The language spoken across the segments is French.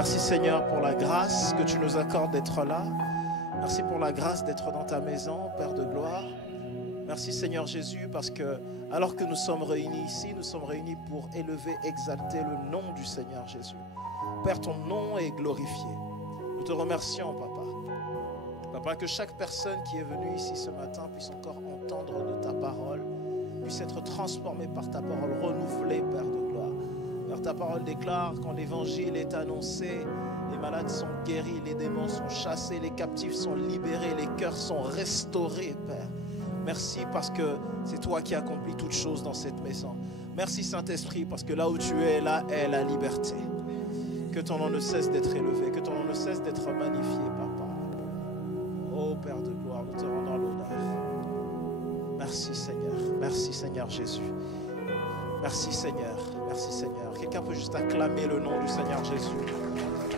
Merci Seigneur pour la grâce que tu nous accordes d'être là. Merci pour la grâce d'être dans ta maison, Père de gloire. Merci Seigneur Jésus parce que alors que nous sommes réunis ici, nous sommes réunis pour élever, exalter le nom du Seigneur Jésus. Père, ton nom est glorifié. Nous te remercions, Papa. Papa, que chaque personne qui est venue ici ce matin puisse encore entendre de ta parole, puisse être transformée par ta parole, renouvelée, Père de gloire. Car ta parole déclare quand l'évangile est annoncé, les malades sont guéris, les démons sont chassés, les captifs sont libérés, les cœurs sont restaurés, Père. Merci parce que c'est toi qui accomplis toutes choses dans cette maison. Merci Saint-Esprit parce que là où tu es, là est la liberté. Que ton nom ne cesse d'être élevé, que ton nom ne cesse d'être magnifié, Papa. Oh Père de gloire, nous te rendons l'honneur. Merci Seigneur Jésus. Merci Seigneur, merci Seigneur. Quelqu'un peut juste acclamer le nom du Seigneur Jésus.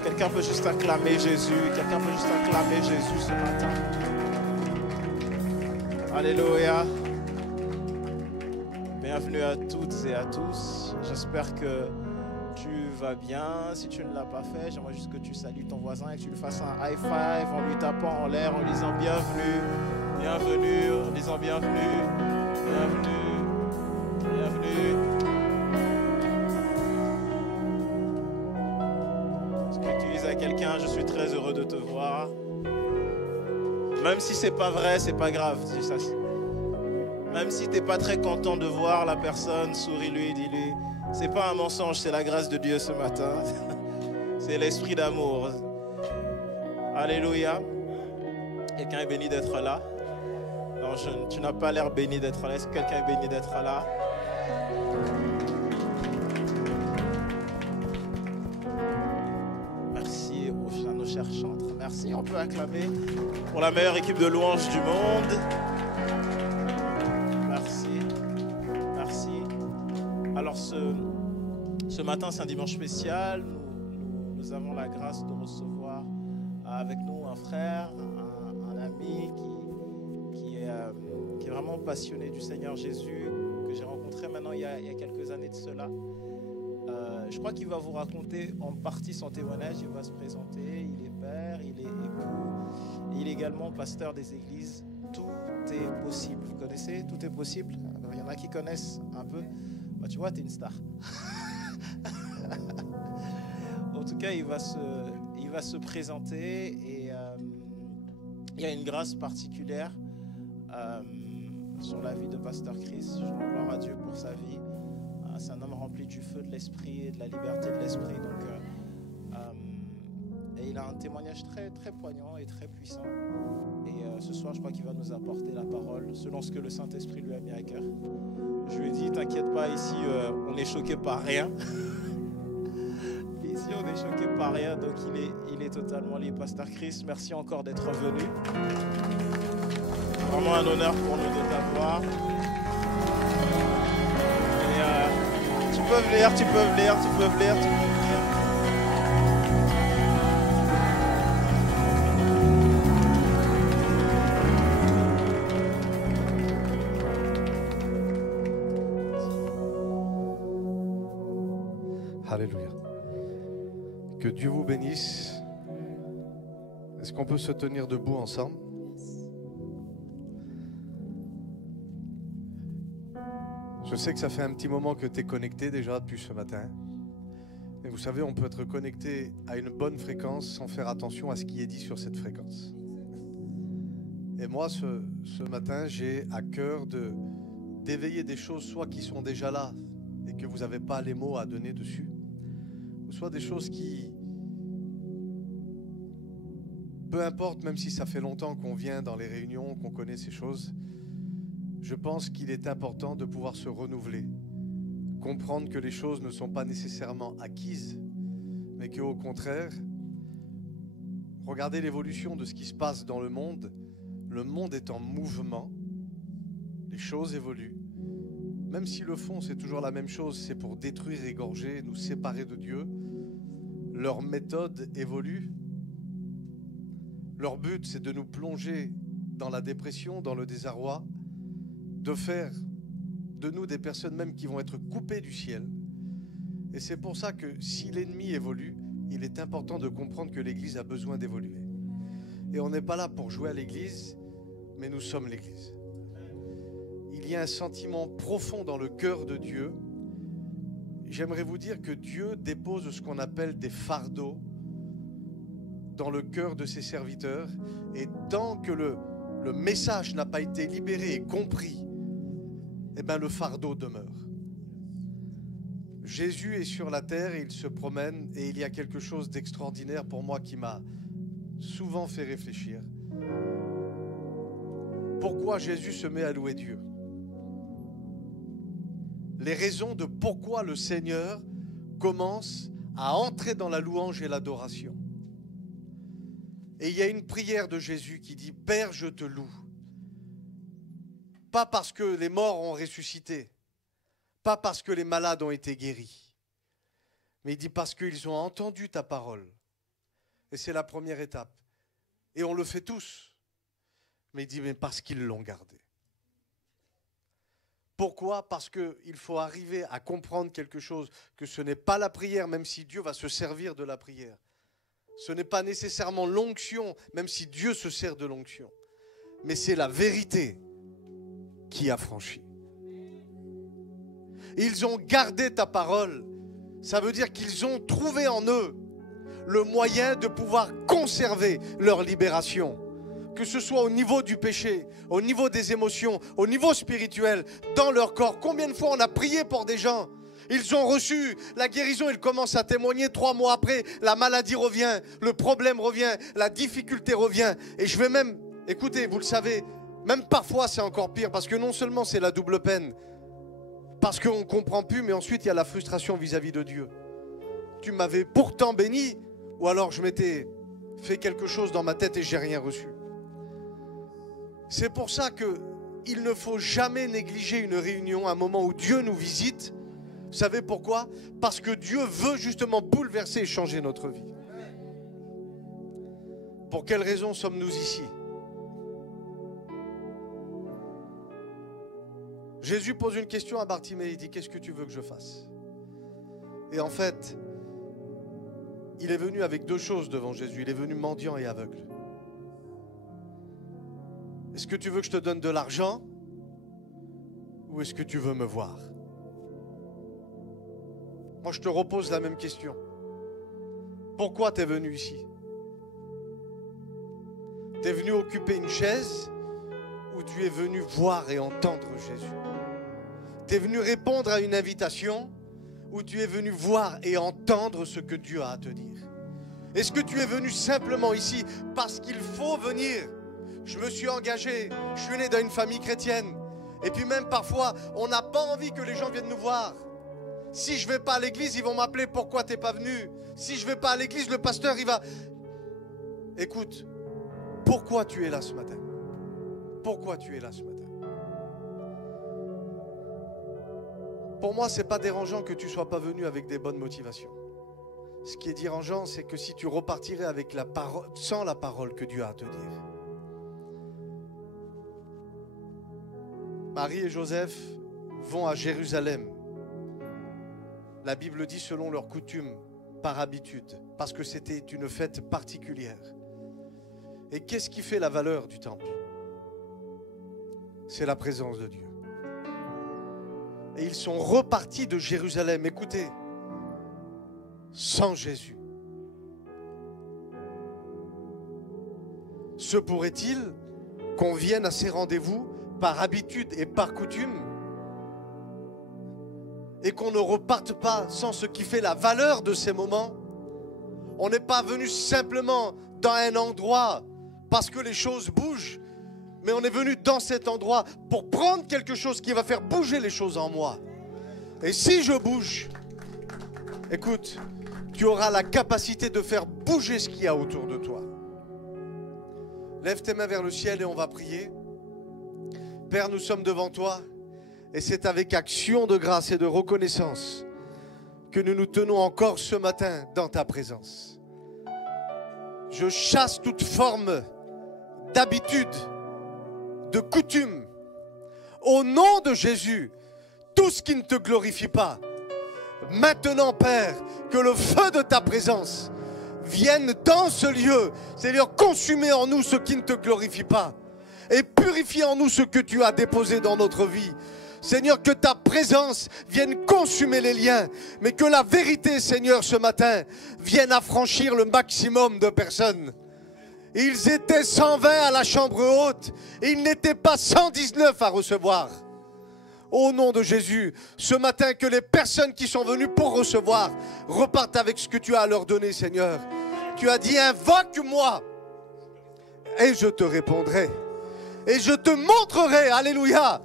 Quelqu'un peut juste acclamer Jésus. Quelqu'un peut juste acclamer Jésus ce matin. Alléluia. Bienvenue à toutes et à tous. J'espère que tu vas bien. Si tu ne l'as pas fait, j'aimerais juste que tu salues ton voisin et que tu lui fasses un high five en lui tapant en l'air, en lui disant bienvenue, bienvenue, en disant bienvenue, bienvenue, bienvenue. Est-ce que tu dis à quelqu'un, je suis très heureux de te voir. Même si c'est pas vrai, c'est pas grave. Même si tu n'es pas très content de voir la personne, souris-lui, dis-lui. C'est pas un mensonge, c'est la grâce de Dieu ce matin. C'est l'esprit d'amour. Alléluia. Quelqu'un est béni d'être là. Non, tu n'as pas l'air béni d'être là. Est-ce que quelqu'un est béni d'être là? Merci à nos chers chantres. Merci, on peut acclamer pour la meilleure équipe de louanges du monde. Alors ce matin, c'est un dimanche spécial. Nous avons la grâce de recevoir avec nous un frère, un ami qui est vraiment passionné du Seigneur Jésus, que j'ai rencontré maintenant il y a quelques années de cela. Je crois qu'il va vous raconter en partie son témoignage. Il va se présenter. Il est père, il est époux. Il est également pasteur des églises. Tout est possible. Vous connaissez? Tout est possible. Alors, il y en a qui connaissent un peu. Bah, tu vois, tu es une star. En tout cas, il va se présenter et il y a une grâce particulière sur la vie de Pasteur Chris. Je rends gloire à Dieu pour sa vie. C'est un homme rempli du feu de l'esprit et de la liberté de l'esprit. Et il a un témoignage très, très poignant et très puissant. Et ce soir, je crois qu'il va nous apporter la parole selon ce que le Saint-Esprit lui a mis à cœur. Je lui ai dit, t'inquiète pas, ici, on est choqué par rien. Ici, on est choqué par rien, donc il est totalement libre. Pasteur Chris, merci encore d'être venu. Vraiment un honneur pour nous de t'avoir. Et tu peux venir. Alléluia. Que Dieu vous bénisse. Est-ce qu'on peut se tenir debout ensemble? Je sais que ça fait un petit moment que tu es connecté déjà depuis ce matin. Et vous savez, on peut être connecté à une bonne fréquence sans faire attention à ce qui est dit sur cette fréquence. Et moi, ce matin, j'ai à cœur d'éveiller des choses, soit qui sont déjà là et que vous n'avez pas les mots à donner dessus, ou soit des choses qui, peu importe, même si ça fait longtemps qu'on vient dans les réunions, qu'on connaît ces choses, je pense qu'il est important de pouvoir se renouveler, comprendre que les choses ne sont pas nécessairement acquises, mais qu'au contraire, regardez l'évolution de ce qui se passe dans le monde est en mouvement, les choses évoluent. Même si le fond, c'est toujours la même chose, c'est pour détruire, égorger, nous séparer de Dieu, leur méthode évolue. Leur but, c'est de nous plonger dans la dépression, dans le désarroi, de faire de nous des personnes même qui vont être coupées du ciel. Et c'est pour ça que si l'ennemi évolue, il est important de comprendre que l'Église a besoin d'évoluer. Et on n'est pas là pour jouer à l'Église, mais nous sommes l'Église. Il y a un sentiment profond dans le cœur de Dieu. J'aimerais vous dire que Dieu dépose ce qu'on appelle des fardeaux dans le cœur de ses serviteurs. Et tant que le message n'a pas été libéré et compris, eh bien le fardeau demeure. Jésus est sur la terre et il se promène, et il y a quelque chose d'extraordinaire pour moi qui m'a souvent fait réfléchir. Pourquoi Jésus se met à louer Dieu? Les raisons de pourquoi le Seigneur commence à entrer dans la louange et l'adoration. Et il y a une prière de Jésus qui dit « Père, je te loue ». Pas parce que les morts ont ressuscité, pas parce que les malades ont été guéris, mais il dit parce qu'ils ont entendu ta parole. Et c'est la première étape. Et on le fait tous. Mais il dit mais parce qu'ils l'ont gardé. Pourquoi? Parce qu'il faut arriver à comprendre quelque chose, que ce n'est pas la prière, même si Dieu va se servir de la prière. Ce n'est pas nécessairement l'onction, même si Dieu se sert de l'onction. Mais c'est la vérité qui a franchi. Ils ont gardé ta parole. Ça veut dire qu'ils ont trouvé en eux le moyen de pouvoir conserver leur libération. Que ce soit au niveau du péché, au niveau des émotions, au niveau spirituel, dans leur corps. Combien de fois on a prié pour des gens? Ils ont reçu la guérison, ils commencent à témoigner. 3 mois après, la maladie revient, le problème revient, la difficulté revient. Et je vais même, écoutez, vous le savez, même parfois c'est encore pire, parce que non seulement c'est la double peine, parce qu'on ne comprend plus, mais ensuite il y a la frustration vis-à-vis de Dieu. Tu m'avais pourtant béni, ou alors je m'étais fait quelque chose dans ma tête et j'ai rien reçu. C'est pour ça qu'il ne faut jamais négliger une réunion, un moment où Dieu nous visite. Vous savez pourquoi? Parce que Dieu veut justement bouleverser et changer notre vie. Pour quelle raison sommes-nous ici? Jésus pose une question à Bartimée, il dit « Qu'est-ce que tu veux que je fasse ?» Et en fait, il est venu avec 2 choses devant Jésus. Il est venu mendiant et aveugle. Est-ce que tu veux que je te donne de l'argent ou est-ce que tu veux me voir? Moi, je te repose la même question. Pourquoi tu es venu ici? Tu es venu occuper une chaise ou tu es venu voir et entendre Jésus? Tu es venu répondre à une invitation ou tu es venu voir et entendre ce que Dieu a à te dire? Est-ce que tu es venu simplement ici parce qu'il faut venir? Je me suis engagé, je suis né dans une famille chrétienne. Et puis même parfois, on n'a pas envie que les gens viennent nous voir. Si je ne vais pas à l'église, ils vont m'appeler « Pourquoi tu n'es pas venu ?» Si je ne vais pas à l'église, le pasteur, il va... Écoute, pourquoi tu es là ce matin? Pourquoi tu es là ce matin? Pour moi, ce n'est pas dérangeant que tu ne sois pas venu avec des bonnes motivations. Ce qui est dérangeant, c'est que si tu repartirais avec la parole, sans la parole que Dieu a à te dire. Marie et Joseph vont à Jérusalem. La Bible dit selon leur coutume, par habitude, parce que c'était une fête particulière. Et qu'est-ce qui fait la valeur du temple? C'est la présence de Dieu. Et ils sont repartis de Jérusalem, écoutez, sans Jésus. Se pourrait-il qu'on vienne à ces rendez-vous par habitude et par coutume et qu'on ne reparte pas sans ce qui fait la valeur de ces moments? On n'est pas venu simplement dans un endroit parce que les choses bougent, mais on est venu dans cet endroit pour prendre quelque chose qui va faire bouger les choses en moi. Et si je bouge, écoute, tu auras la capacité de faire bouger ce qu'il y a autour de toi. Lève tes mains vers le ciel et on va prier. Père, nous sommes devant toi et c'est avec action de grâce et de reconnaissance que nous nous tenons encore ce matin dans ta présence. Je chasse toute forme d'habitude, de coutume. Au nom de Jésus, tout ce qui ne te glorifie pas. Maintenant, Père, que le feu de ta présence vienne dans ce lieu. Seigneur, consumer en nous ce qui ne te glorifie pas. Et purifie en nous ce que tu as déposé dans notre vie. Seigneur, que ta présence vienne consumer les liens, mais que la vérité, Seigneur, ce matin, vienne affranchir le maximum de personnes. Ils étaient 120 à la chambre haute, et ils n'étaient pas 119 à recevoir. Au nom de Jésus, ce matin, que les personnes qui sont venues pour recevoir repartent avec ce que tu as à leur donner, Seigneur. Tu as dit, invoque-moi, et je te répondrai. Et je te montrerai, alléluia,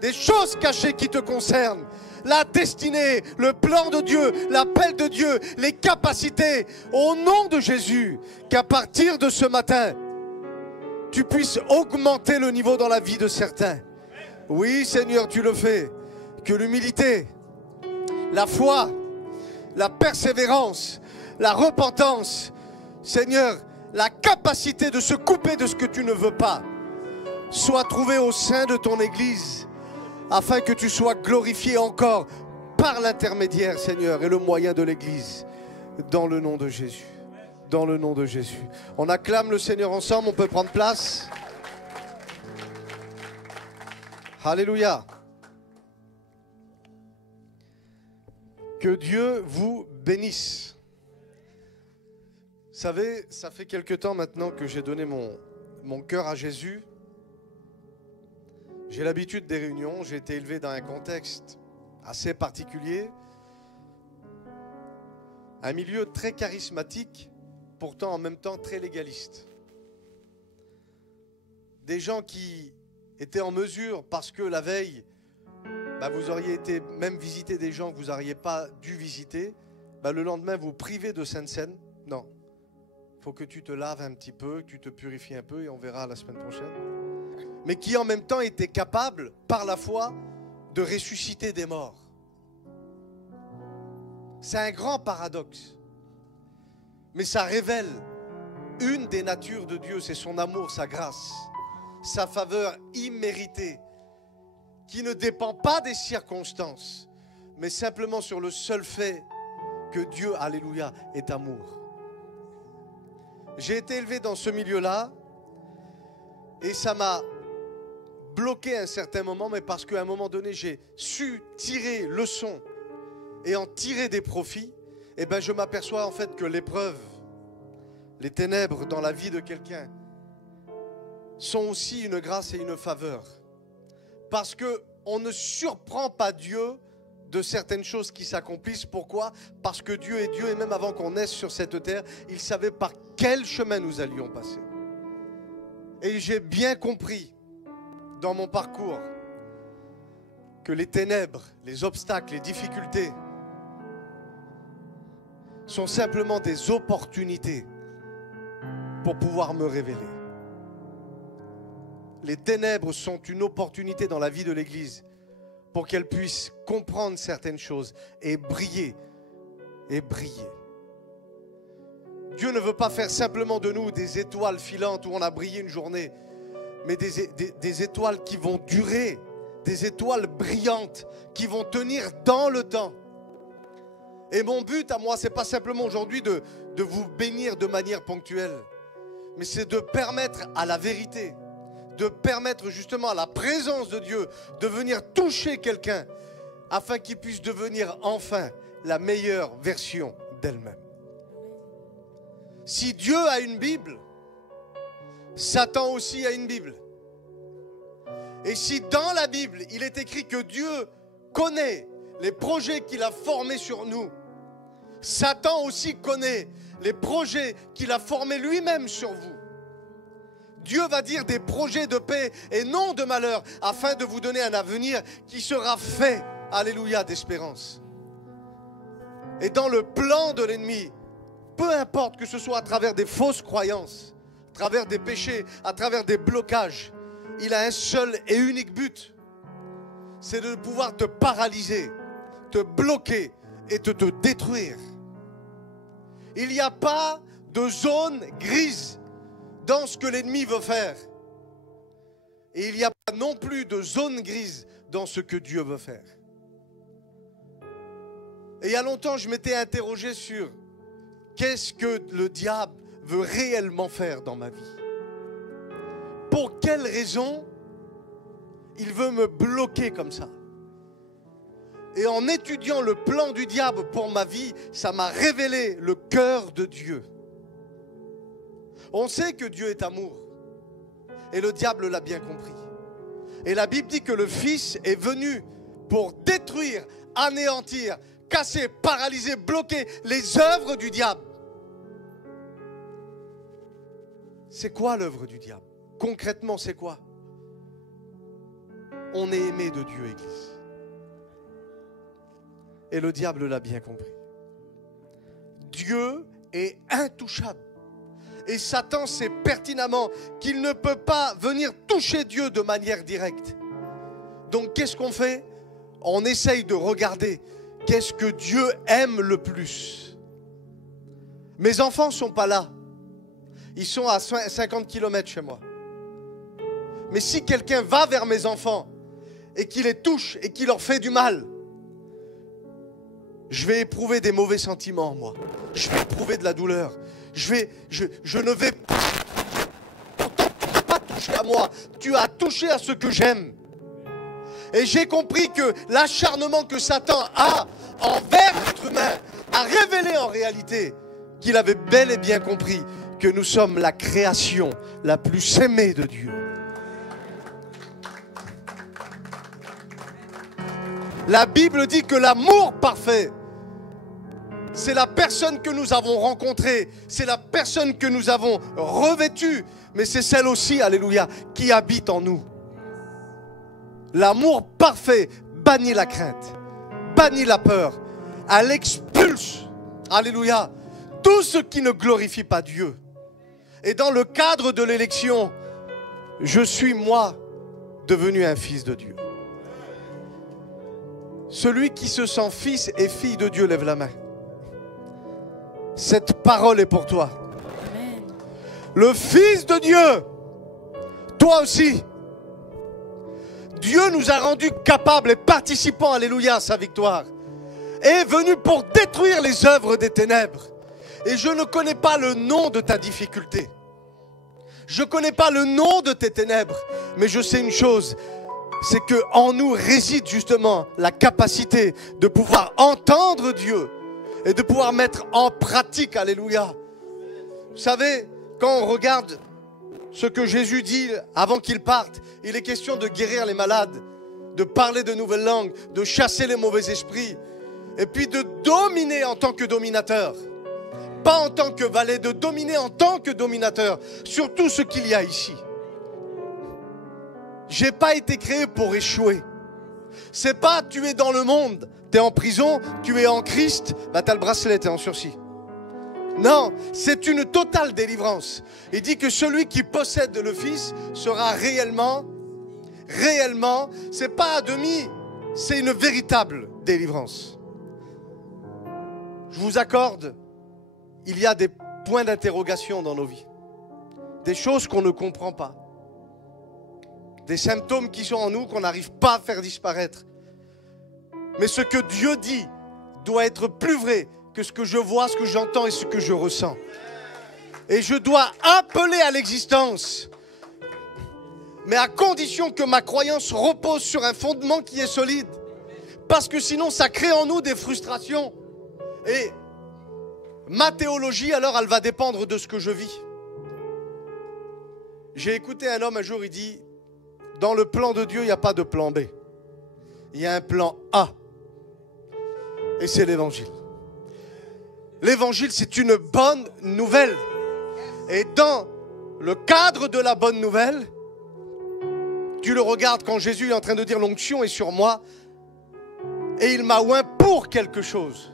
des choses cachées qui te concernent. La destinée, le plan de Dieu, l'appel de Dieu, les capacités. Au nom de Jésus, qu'à partir de ce matin, tu puisses augmenter le niveau dans la vie de certains. Oui, Seigneur, tu le fais. Que l'humilité, la foi, la persévérance, la repentance, Seigneur, la capacité de se couper de ce que tu ne veux pas, soit trouvée au sein de ton Église, afin que tu sois glorifié encore par l'intermédiaire, Seigneur, et le moyen de l'Église, dans le nom de Jésus. Dans le nom de Jésus. On acclame le Seigneur ensemble, on peut prendre place. Alléluia. Que Dieu vous bénisse. Vous savez, ça fait quelque temps maintenant que j'ai donné mon cœur à Jésus. J'ai l'habitude des réunions, j'ai été élevé dans un contexte assez particulier. Un milieu très charismatique, pourtant en même temps très légaliste. Des gens qui étaient en mesure, parce que la veille, vous auriez été même visiter des gens que vous n'auriez pas dû visiter, le lendemain vous privez de Sainte Seine. Non, il faut que tu te laves un petit peu, que tu te purifies un peu et on verra la semaine prochaine. Mais qui en même temps était capable, par la foi, de ressusciter des morts. C'est un grand paradoxe. Mais ça révèle une des natures de Dieu, c'est son amour, sa grâce, sa faveur imméritée, qui ne dépend pas des circonstances, mais simplement sur le seul fait que Dieu, alléluia, est amour. J'ai été élevé dans ce milieu-là, et ça m'a bloqué à un certain moment, mais parce qu'à un moment donné, j'ai su tirer leçon et en tirer des profits, et je m'aperçois en fait que l'épreuve, les ténèbres dans la vie de quelqu'un sont aussi une grâce et une faveur. Parce qu'on ne surprend pas Dieu de certaines choses qui s'accomplissent. Pourquoi? Parce que Dieu est Dieu, et même avant qu'on naisse sur cette terre, il savait par quel chemin nous allions passer. Et j'ai bien compris dans mon parcours que les ténèbres, les obstacles, les difficultés sont simplement des opportunités pour pouvoir me révéler. Les ténèbres sont une opportunité dans la vie de l'Église pour qu'elle puisse comprendre certaines choses et briller. Et briller. Dieu ne veut pas faire simplement de nous des étoiles filantes où on a brillé une journée, mais des étoiles qui vont durer, des étoiles brillantes qui vont tenir dans le temps. Et mon but à moi, ce n'est pas simplement aujourd'hui de vous bénir de manière ponctuelle, mais c'est de permettre à la vérité, de permettre justement à la présence de Dieu de venir toucher quelqu'un afin qu'il puisse devenir enfin la meilleure version d'elle-même. Si Dieu a une Bible, Satan aussi a une Bible. Et si dans la Bible, il est écrit que Dieu connaît les projets qu'il a formés sur nous, Satan aussi connaît les projets qu'il a formés lui-même sur vous. Dieu va dire des projets de paix et non de malheur, afin de vous donner un avenir qui sera fait, alléluia, d'espérance. Et dans le plan de l'ennemi, peu importe que ce soit à travers des fausses croyances, à travers des péchés, à travers des blocages, il a un seul et unique but, c'est de pouvoir te paralyser, te bloquer et te détruire. Il n'y a pas de zone grise dans ce que l'ennemi veut faire. Et il n'y a pas non plus de zone grise dans ce que Dieu veut faire. Et il y a longtemps, je m'étais interrogé sur qu'est-ce que le diable veut réellement faire dans ma vie. Pour quelle raison il veut me bloquer comme ça. Et en étudiant le plan du diable pour ma vie, ça m'a révélé le cœur de Dieu. On sait que Dieu est amour. Et le diable l'a bien compris. Et la Bible dit que le Fils est venu pour détruire, anéantir, casser, paralyser, bloquer les œuvres du diable. C'est quoi l'œuvre du diable? Concrètement, c'est quoi? On est aimé de Dieu, Église. Et le diable l'a bien compris. Dieu est intouchable. Et Satan sait pertinemment qu'il ne peut pas venir toucher Dieu de manière directe. Donc qu'est-ce qu'on fait? On essaye de regarder qu'est-ce que Dieu aime le plus. Mes enfants ne sont pas là. Ils sont à 50 km chez moi. Mais si quelqu'un va vers mes enfants et qui les touche et qui leur fait du mal, je vais éprouver des mauvais sentiments, moi. Je vais éprouver de la douleur. Je ne vais pas... Pourtant, tu n'as pas touché à moi. Tu as touché à ce que j'aime. Et j'ai compris que l'acharnement que Satan a envers l'être humain a révélé en réalité qu'il avait bel et bien compris que nous sommes la création la plus aimée de Dieu. La Bible dit que l'amour parfait, c'est la personne que nous avons rencontrée, c'est la personne que nous avons revêtue, mais c'est celle aussi, alléluia, qui habite en nous. L'amour parfait bannit la crainte, bannit la peur, elle expulse, alléluia, tout ce qui ne glorifie pas Dieu. Et dans le cadre de l'élection, je suis moi devenu un fils de Dieu. Celui qui se sent fils et fille de Dieu, lève la main. Cette parole est pour toi. Amen. Le Fils de Dieu, toi aussi. Dieu nous a rendus capables et participants, alléluia, à sa victoire. Est venu pour détruire les œuvres des ténèbres. Et je ne connais pas le nom de ta difficulté. Je ne connais pas le nom de tes ténèbres. Mais je sais une chose, c'est qu'en nous réside justement la capacité de pouvoir entendre Dieu et de pouvoir mettre en pratique, alléluia. Vous savez, quand on regarde ce que Jésus dit avant qu'il parte, il est question de guérir les malades, de parler de nouvelles langues, de chasser les mauvais esprits, et puis de dominer en tant que dominateur. Pas en tant que valet, de dominer en tant que dominateur sur tout ce qu'il y a ici. Je n'ai pas été créé pour échouer. C'est pas tu es dans le monde, tu es en prison, tu es en Christ, bah tu as le bracelet, tu es en sursis. Non, c'est une totale délivrance. Il dit que celui qui possède le Fils sera réellement, c'est pas à demi, c'est une véritable délivrance. Je vous accorde, il y a des points d'interrogation dans nos vies. Des choses qu'on ne comprend pas. Des symptômes qui sont en nous qu'on n'arrive pas à faire disparaître. Mais ce que Dieu dit doit être plus vrai que ce que je vois, ce que j'entends et ce que je ressens. Et je dois appeler à l'existence. Mais à condition que ma croyance repose sur un fondement qui est solide. Parce que sinon ça crée en nous des frustrations. Et ma théologie alors elle va dépendre de ce que je vis. J'ai écouté un homme un jour, il dit: dans le plan de Dieu, il n'y a pas de plan B. Il y a un plan A. Et c'est l'évangile. L'évangile, c'est une bonne nouvelle. Et dans le cadre de la bonne nouvelle, tu le regardes quand Jésus est en train de dire l'onction est sur moi et il m'a oint pour quelque chose.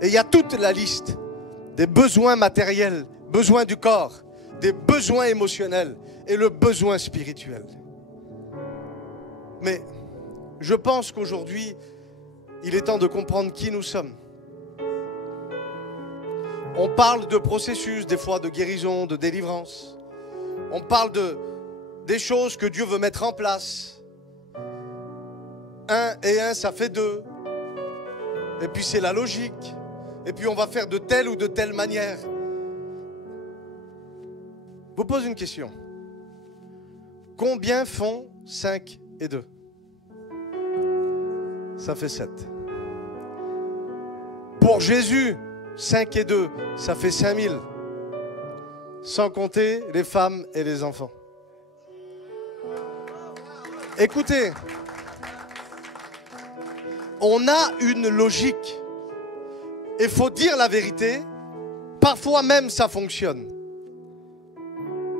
Et il y a toute la liste des besoins matériels, besoins du corps, des besoins émotionnels et le besoin spirituel. Mais je pense qu'aujourd'hui, il est temps de comprendre qui nous sommes. On parle de processus, des fois de guérison, de délivrance. On parle des choses que Dieu veut mettre en place. 1 et 1, ça fait 2. Et puis c'est la logique. et puis on va faire de telle ou de telle manière. Je vous pose une question. Combien font 5 et 2? Ça fait 7. Pour Jésus, 5 et 2, ça fait 5000. Sans compter les femmes et les enfants. Écoutez, on a une logique. Il faut dire la vérité. Parfois même ça fonctionne.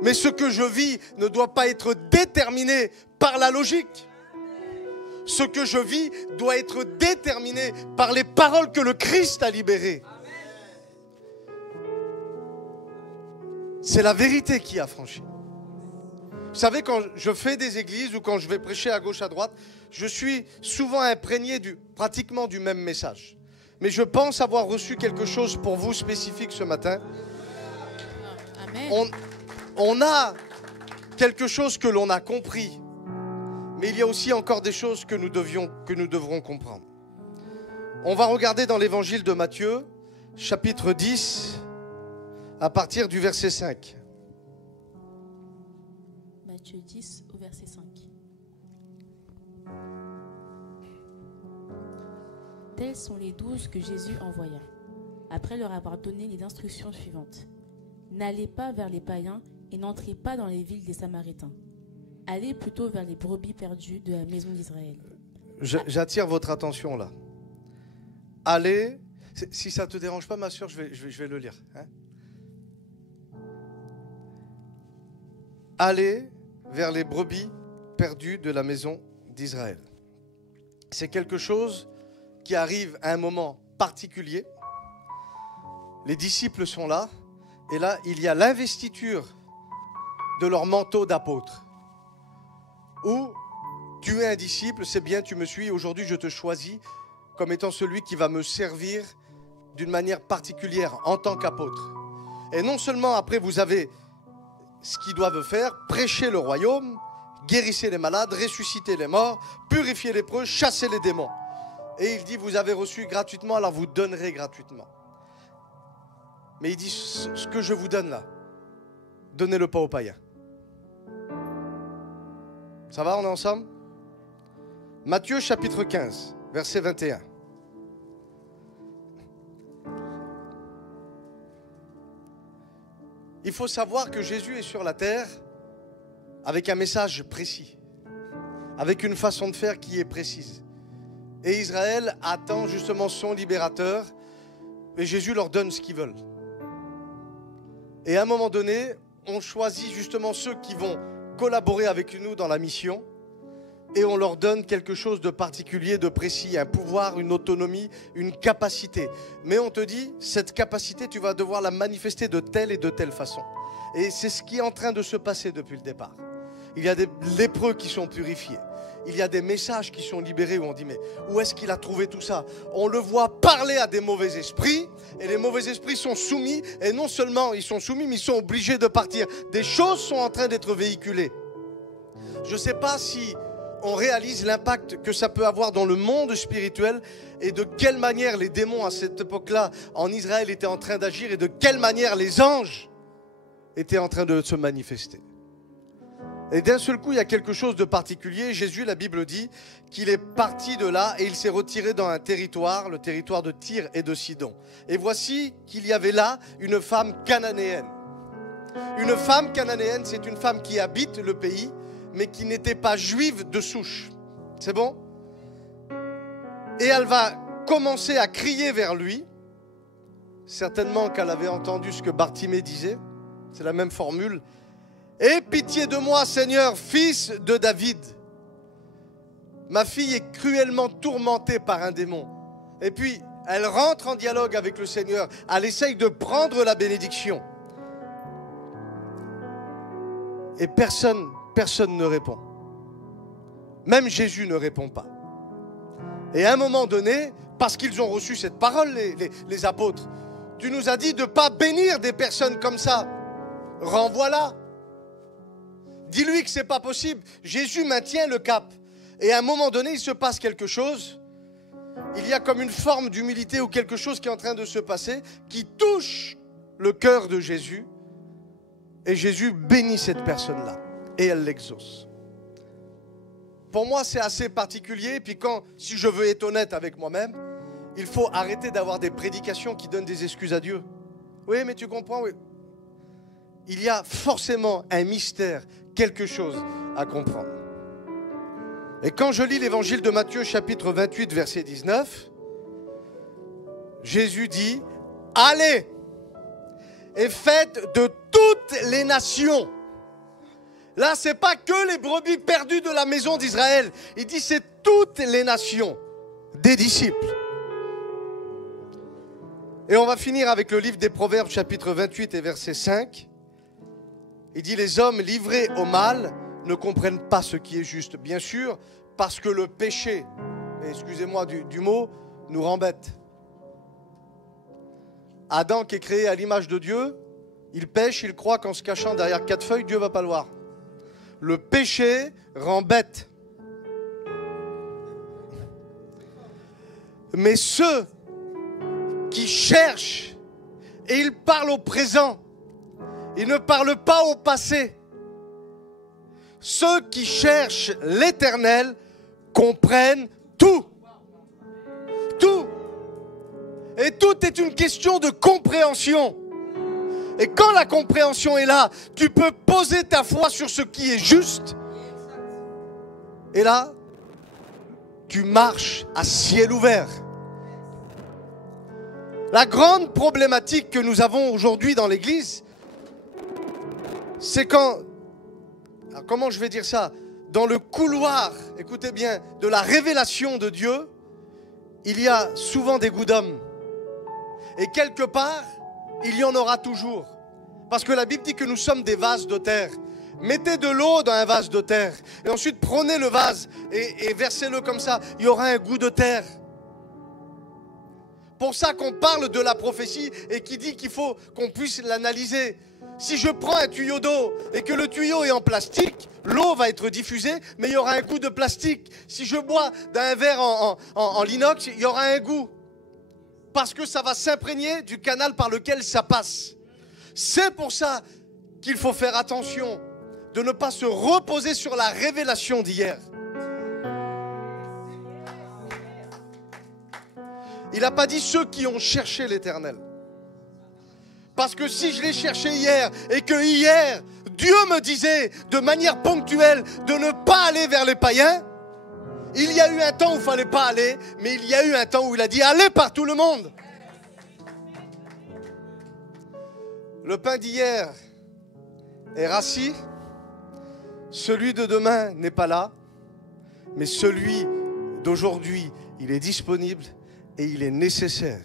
Mais ce que je vis ne doit pas être déterminé par la logique. Ce que je vis doit être déterminé par les paroles que le Christ a libérées. C'est la vérité qui a franchi. Vous savez, quand je fais des églises ou quand je vais prêcher à gauche, à droite, je suis souvent imprégné pratiquement du même message. Mais je pense avoir reçu quelque chose pour vous spécifique ce matin. Amen. On a quelque chose que l'on a compris, mais il y a aussi encore des choses que nous devrons comprendre. On va regarder dans l'évangile de Matthieu, chapitre 10, à partir du verset 5. Matthieu 10 au verset 5. Tels sont les 12 que Jésus envoya, après leur avoir donné les instructions suivantes. N'allez pas vers les païens et n'entrez pas dans les villes des Samaritains. Allez plutôt vers les brebis perdues de la maison d'Israël. J'attire votre attention là. Allez, si ça ne te dérange pas ma soeur, je vais le lire. Hein? Allez vers les brebis perdues de la maison d'Israël. C'est quelque chose qui arrive à un moment particulier. Les disciples sont là, et là, il y a l'investiture de leur manteau d'apôtre. Où tu es un disciple, c'est bien, tu me suis, aujourd'hui je te choisis comme étant celui qui va me servir d'une manière particulière en tant qu'apôtre. Et non seulement après vous avez ce qu'ils doivent faire, prêcher le royaume, guérissez les malades, ressusciter les morts, purifier les lépreux, chasser les démons. Et il dit, vous avez reçu gratuitement, alors vous donnerez gratuitement. Mais il dit, ce que je vous donne là, donnez-le pas aux païens. Ça va, on est ensemble? Matthieu chapitre 15, verset 21. Il faut savoir que Jésus est sur la terre avec un message précis, avec une façon de faire qui est précise. Et Israël attend justement son libérateur, et Jésus leur donne ce qu'ils veulent. Et à un moment donné, on choisit justement ceux qui vont collaborer avec nous dans la mission, et on leur donne quelque chose de particulier, de précis, un pouvoir, une autonomie, une capacité. Mais on te dit, cette capacité, tu vas devoir la manifester de telle et de telle façon. Et c'est ce qui est en train de se passer depuis le départ. Il y a des lépreux qui sont purifiés. Il y a des messages qui sont libérés où on dit, mais où est-ce qu'il a trouvé tout ça? On le voit parler à des mauvais esprits, et les mauvais esprits sont soumis, et non seulement ils sont soumis, mais ils sont obligés de partir. Des choses sont en train d'être véhiculées. Je ne sais pas si on réalise l'impact que ça peut avoir dans le monde spirituel et de quelle manière les démons à cette époque-là en Israël étaient en train d'agir et de quelle manière les anges étaient en train de se manifester. Et d'un seul coup, il y a quelque chose de particulier. Jésus, la Bible dit qu'il est parti de là et il s'est retiré dans un territoire, le territoire de Tyr et de Sidon. Et voici qu'il y avait là une femme cananéenne. Une femme cananéenne, c'est une femme qui habite le pays, mais qui n'était pas juive de souche. C'est bon? Et elle va commencer à crier vers lui. Certainement qu'elle avait entendu ce que Bartimée disait. C'est la même formule. Aie pitié de moi, Seigneur, fils de David. Ma fille est cruellement tourmentée par un démon. Et puis, elle rentre en dialogue avec le Seigneur. Elle essaye de prendre la bénédiction. Et personne ne répond. Même Jésus ne répond pas. Et à un moment donné, parce qu'ils ont reçu cette parole, les apôtres, tu nous as dit de ne pas bénir des personnes comme ça. Renvoie-la. Dis-lui que ce n'est pas possible. Jésus maintient le cap. Et à un moment donné, il se passe quelque chose. il y a comme une forme d'humilité ou quelque chose qui est en train de se passer, qui touche le cœur de Jésus. Et Jésus bénit cette personne-là. Et elle l'exauce. Pour moi, c'est assez particulier. Puis si je veux être honnête avec moi-même, il faut arrêter d'avoir des prédications qui donnent des excuses à Dieu. Oui, mais tu comprends, oui. Il y a forcément un mystère, quelque chose à comprendre. Et quand je lis l'évangile de Matthieu, chapitre 28, verset 19, Jésus dit, « Allez et faites de toutes les nations. » Là, ce n'est pas que les brebis perdues de la maison d'Israël. Il dit, c'est toutes les nations des disciples. Et on va finir avec le livre des Proverbes, chapitre 28 et verset 5. Il dit, les hommes livrés au mal ne comprennent pas ce qui est juste. Bien sûr, parce que le péché, excusez-moi du mot, nous rend bêtes. Adam qui est créé à l'image de Dieu, il pêche, il croit qu'en se cachant derrière 4 feuilles, Dieu ne va pas le voir. Le péché rend bête. Mais ceux qui cherchent, et ils parlent au présent, ils ne parlent pas au passé. Ceux qui cherchent l'Éternel comprennent tout. Tout. Et tout est une question de compréhension. Et quand la compréhension est là, tu peux poser ta foi sur ce qui est juste. Et là, tu marches à ciel ouvert. La grande problématique que nous avons aujourd'hui dans l'Église, c'est quand, alors comment je vais dire ça, dans le couloir, écoutez bien, de la révélation de Dieu, il y a souvent des goûts d'homme. Et quelque part, il y en aura toujours. Parce que la Bible dit que nous sommes des vases de terre. Mettez de l'eau dans un vase de terre. Et ensuite, prenez le vase et versez-le comme ça. Il y aura un goût de terre. Pour ça qu'on parle de la prophétie et qui dit qu'il faut qu'on puisse l'analyser. Si je prends un tuyau d'eau et que le tuyau est en plastique, l'eau va être diffusée, mais il y aura un goût de plastique. Si je bois d'un verre en l'inox, il y aura un goût. Parce que ça va s'imprégner du canal par lequel ça passe. C'est pour ça qu'il faut faire attention de ne pas se reposer sur la révélation d'hier. Il n'a pas dit ceux qui ont cherché l'Éternel. Parce que si je l'ai cherché hier et que hier, Dieu me disait de manière ponctuelle de ne pas aller vers les païens, il y a eu un temps où il ne fallait pas aller, mais il y a eu un temps où il a dit allez par tout le monde. Le pain d'hier est rassis, celui de demain n'est pas là, mais celui d'aujourd'hui, il est disponible et il est nécessaire.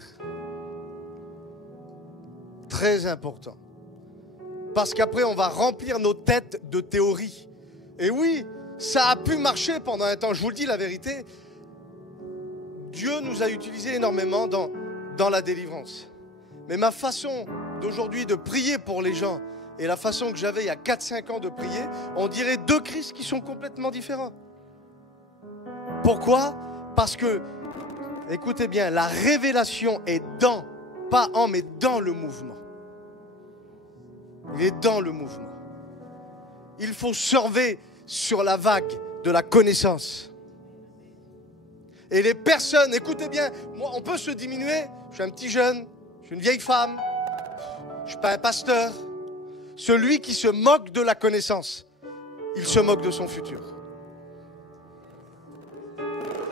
Très important. Parce qu'après, on va remplir nos têtes de théories. Et oui, ça a pu marcher pendant un temps. Je vous le dis la vérité, Dieu nous a utilisés énormément dans la délivrance. Mais ma façon d'aujourd'hui de prier pour les gens et la façon que j'avais il y a 4-5 ans de prier, on dirait 2 Christ qui sont complètement différents. Pourquoi? Parce que, écoutez bien, la révélation est dans, pas en, mais dans le mouvement. Il est dans le mouvement. Il faut surfer sur la vague de la connaissance. Et les personnes, écoutez bien, moi, on peut se diminuer. Je suis un petit jeune, je suis une vieille femme, je ne suis pas un pasteur. Celui qui se moque de la connaissance, il se moque de son futur.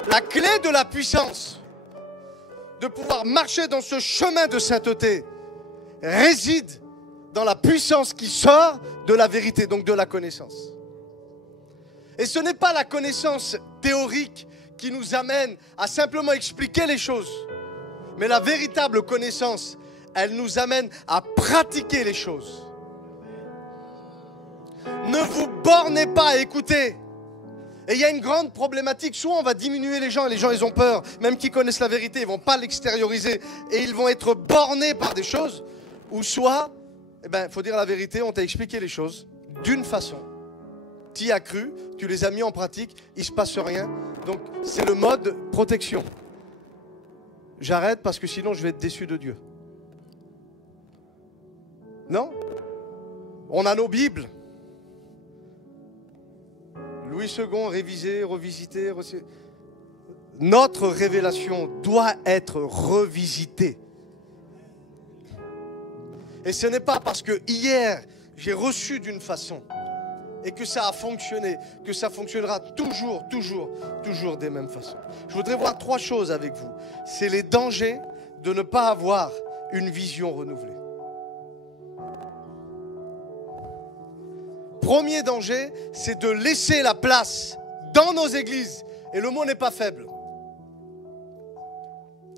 La clé de la puissance, de pouvoir marcher dans ce chemin de sainteté, réside dans la puissance qui sort de la vérité, donc de la connaissance. Et ce n'est pas la connaissance théorique qui nous amène à simplement expliquer les choses, mais la véritable connaissance, elle nous amène à pratiquer les choses. Ne vous bornez pas à écouter. Et il y a une grande problématique. Soit on va diminuer les gens, et les gens ils ont peur, même qu'ils connaissent la vérité, ils ne vont pas l'extérioriser et ils vont être bornés par des choses. Ou soit, il faut dire la vérité, on t'a expliqué les choses d'une façon. Tu y as cru, tu les as mis en pratique, il ne se passe rien. Donc c'est le mode protection. J'arrête parce que sinon je vais être déçu de Dieu. Non? On a nos Bibles. Louis II, révisé, revisité. Notre révélation doit être revisitée. Et ce n'est pas parce que hier, j'ai reçu d'une façon et que ça a fonctionné, que ça fonctionnera toujours des mêmes façons. Je voudrais voir 3 choses avec vous. C'est les dangers de ne pas avoir une vision renouvelée. Premier danger, c'est de laisser la place dans nos églises, et le mot n'est pas faible,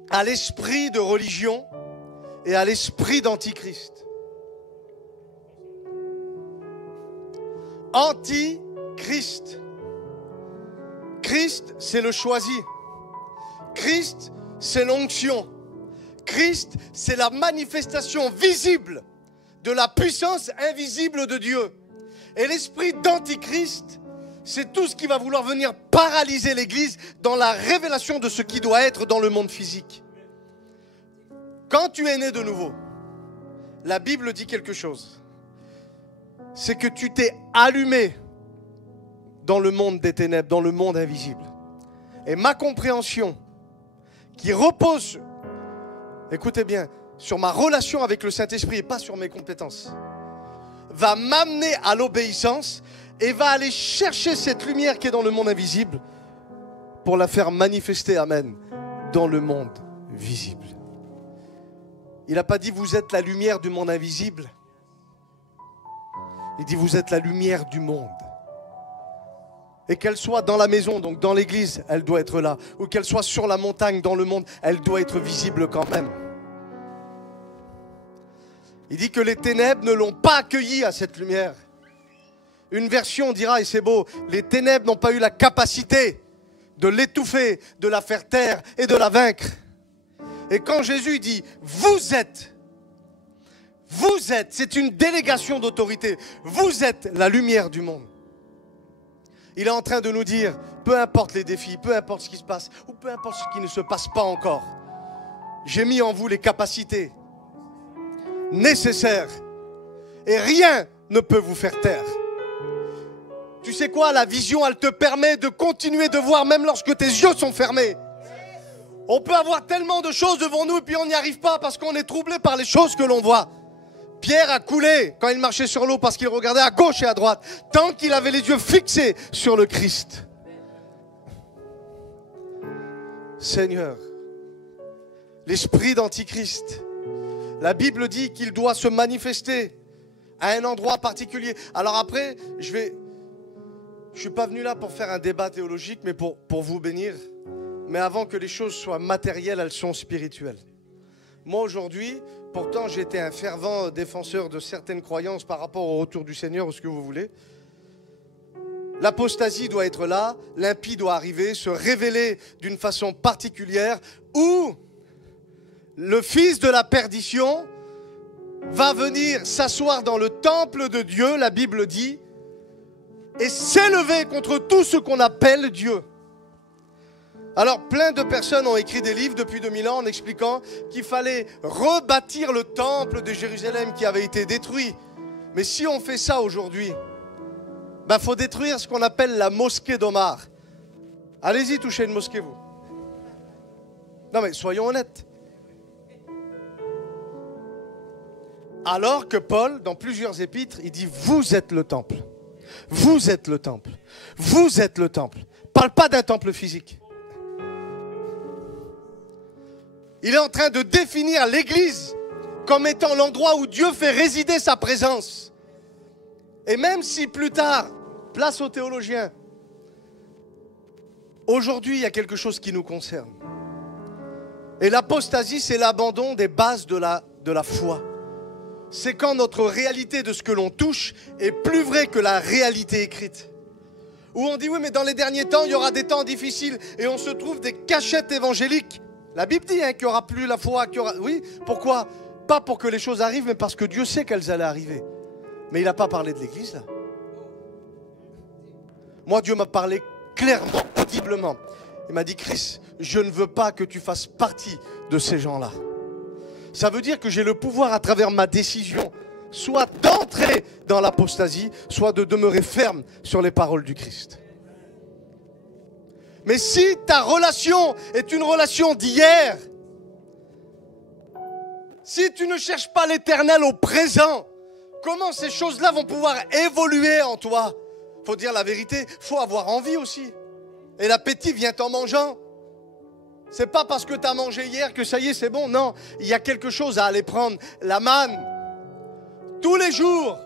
à l'esprit de religion et à l'esprit d'antichrist. Antichrist. Christ, c'est le choisi. Christ, c'est l'onction. Christ, c'est la manifestation visible de la puissance invisible de Dieu. Et l'esprit d'antichrist, c'est tout ce qui va vouloir venir paralyser l'Église dans la révélation de ce qui doit être dans le monde physique. Quand tu es né de nouveau, la Bible dit quelque chose. C'est que tu t'es allumé dans le monde des ténèbres, dans le monde invisible. Et ma compréhension, qui repose, écoutez bien, sur ma relation avec le Saint-Esprit et pas sur mes compétences, va m'amener à l'obéissance et va aller chercher cette lumière qui est dans le monde invisible pour la faire manifester, amen, dans le monde visible. Il n'a pas dit vous êtes la lumière du monde invisible. Il dit vous êtes la lumière du monde. Et qu'elle soit dans la maison, donc dans l'église, elle doit être là. Ou qu'elle soit sur la montagne, dans le monde, elle doit être visible quand même. Il dit que les ténèbres ne l'ont pas accueilli à cette lumière. Une version dira, et c'est beau, les ténèbres n'ont pas eu la capacité de l'étouffer, de la faire taire et de la vaincre. Et quand Jésus dit, vous êtes, c'est une délégation d'autorité, vous êtes la lumière du monde. Il est en train de nous dire, peu importe les défis, peu importe ce qui se passe, ou peu importe ce qui ne se passe pas encore, j'ai mis en vous les capacités nécessaires et rien ne peut vous faire taire. Tu sais quoi, la vision, elle te permet de continuer de voir même lorsque tes yeux sont fermés. On peut avoir tellement de choses devant nous et puis on n'y arrive pas parce qu'on est troublé par les choses que l'on voit. Pierre a coulé quand il marchait sur l'eau parce qu'il regardait à gauche et à droite, tant qu'il avait les yeux fixés sur le Christ. Seigneur, l'esprit d'antichrist, la Bible dit qu'il doit se manifester à un endroit particulier. Alors après, je ne suis pas venu là pour faire un débat théologique, mais pour vous bénir. Mais avant que les choses soient matérielles, elles sont spirituelles. Moi aujourd'hui, pourtant j'étais un fervent défenseur de certaines croyances par rapport au retour du Seigneur ou ce que vous voulez. L'apostasie doit être là, l'impie doit arriver, se révéler d'une façon particulière, où le fils de la perdition va venir s'asseoir dans le temple de Dieu, la Bible dit, et s'élever contre tout ce qu'on appelle Dieu. Alors plein de personnes ont écrit des livres depuis 2000 ans en expliquant qu'il fallait rebâtir le temple de Jérusalem qui avait été détruit. Mais si on fait ça aujourd'hui, faut détruire ce qu'on appelle la mosquée d'Omar. Allez-y, touchez une mosquée, vous. Non mais soyons honnêtes. Alors que Paul, dans plusieurs épîtres, il dit vous êtes le temple. Vous êtes le temple. Vous êtes le temple. Parle pas d'un temple physique. Il est en train de définir l'Église comme étant l'endroit où Dieu fait résider sa présence. Et même si plus tard, place aux théologiens, aujourd'hui il y a quelque chose qui nous concerne. Et l'apostasie, c'est l'abandon des bases de la foi. C'est quand notre réalité de ce que l'on touche est plus vraie que la réalité écrite. Où on dit oui mais dans les derniers temps il y aura des temps difficiles et on se trouve des cachettes évangéliques. La Bible dit qu'il n'y aura plus la foi, qu'il y aura... Oui, pourquoi? Pas pour que les choses arrivent, mais parce que Dieu sait qu'elles allaient arriver. Mais il n'a pas parlé de l'Église, là. Moi, Dieu m'a parlé clairement, audiblement. Il m'a dit, Chris, je ne veux pas que tu fasses partie de ces gens-là. Ça veut dire que j'ai le pouvoir à travers ma décision, soit d'entrer dans l'apostasie, soit de demeurer ferme sur les paroles du Christ. Mais si ta relation est une relation d'hier, si tu ne cherches pas l'Éternel au présent, comment ces choses-là vont pouvoir évoluer en toi? Il faut dire la vérité, il faut avoir envie aussi. Et l'appétit vient en mangeant. C'est pas parce que tu as mangé hier que ça y est, c'est bon. Non, il y a quelque chose à aller prendre. La manne, tous les jours,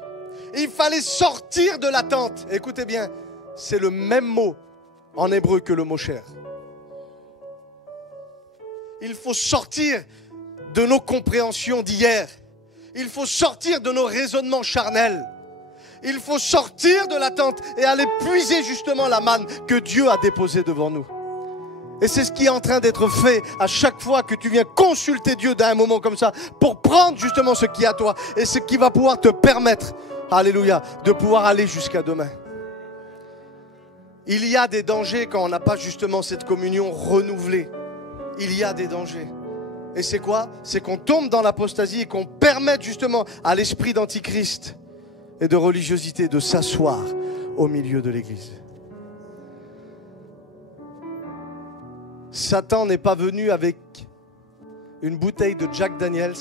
il fallait sortir de l'attente. Écoutez bien, c'est le même mot en hébreu que le mot chair. Il faut sortir de nos compréhensions d'hier. Il faut sortir de nos raisonnements charnels. Il faut sortir de l'attente et aller puiser justement la manne que Dieu a déposée devant nous. Et c'est ce qui est en train d'être fait à chaque fois que tu viens consulter Dieu dans un moment comme ça pour prendre justement ce qui est à toi et ce qui va pouvoir te permettre, alléluia, de pouvoir aller jusqu'à demain. Il y a des dangers quand on n'a pas justement cette communion renouvelée. Il y a des dangers. Et c'est quoi? C'est qu'on tombe dans l'apostasie et qu'on permette justement à l'esprit d'antichrist et de religiosité de s'asseoir au milieu de l'église. Satan n'est pas venu avec une bouteille de Jack Daniels,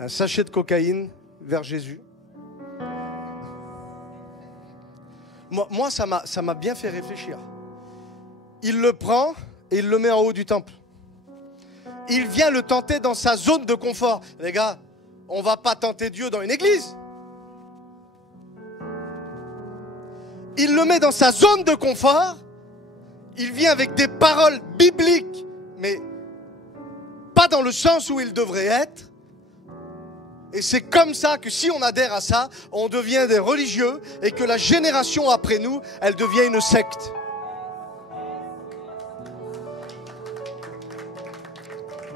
un sachet de cocaïne vers Jésus. Moi ça m'a bien fait réfléchir. Il le prend et il le met en haut du temple. Il vient le tenter dans sa zone de confort. Les gars, on ne va pas tenter Dieu dans une église. Il le met dans sa zone de confort. Il vient avec des paroles bibliques, mais pas dans le sens où il devrait être. Et c'est comme ça que si on adhère à ça, on devient des religieux et que la génération après nous, elle devient une secte.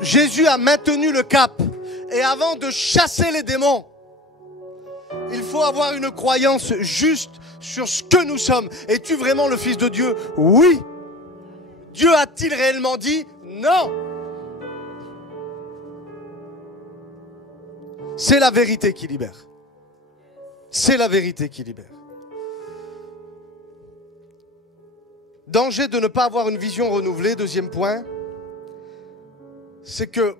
Jésus a maintenu le cap. Et avant de chasser les démons, il faut avoir une croyance juste sur ce que nous sommes. Es-tu vraiment le Fils de Dieu? Oui. Dieu a-t-il réellement dit? Non. C'est la vérité qui libère. C'est la vérité qui libère. Danger de ne pas avoir une vision renouvelée, deuxième point, c'est que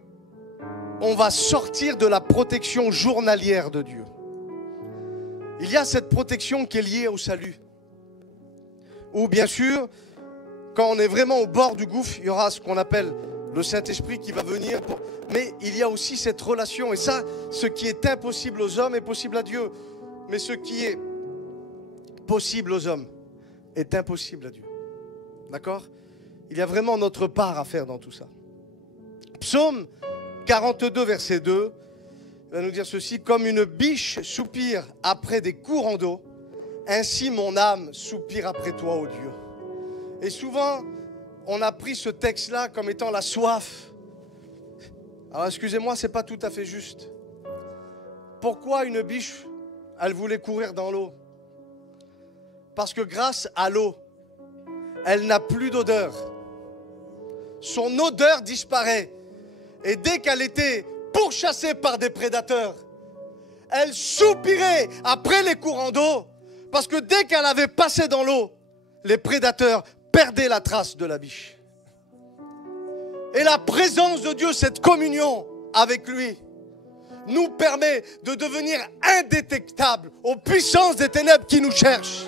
on va sortir de la protection journalière de Dieu. Il y a cette protection qui est liée au salut. Ou bien sûr, quand on est vraiment au bord du gouffre, il y aura ce qu'on appelle le Saint-Esprit qui va venir. Mais il y a aussi cette relation. Et ça, ce qui est impossible aux hommes est possible à Dieu. Mais ce qui est possible aux hommes est impossible à Dieu. D'accord? Il y a vraiment notre part à faire dans tout ça. Psaume 42, verset 2, va nous dire ceci: comme une biche soupire après des courants d'eau, ainsi mon âme soupire après toi, ô Dieu. Et souvent, on a pris ce texte-là comme étant la soif. Alors excusez-moi, c'est pas tout à fait juste. Pourquoi une biche, elle voulait courir dans l'eau? Parce que grâce à l'eau, elle n'a plus d'odeur. Son odeur disparaît. Et dès qu'elle était pourchassée par des prédateurs, elle soupirait après les courants d'eau, parce que dès qu'elle avait passé dans l'eau, les prédateurs perdaient la trace de la biche. Et la présence de Dieu, cette communion avec lui, nous permet de devenir indétectables aux puissances des ténèbres qui nous cherchent.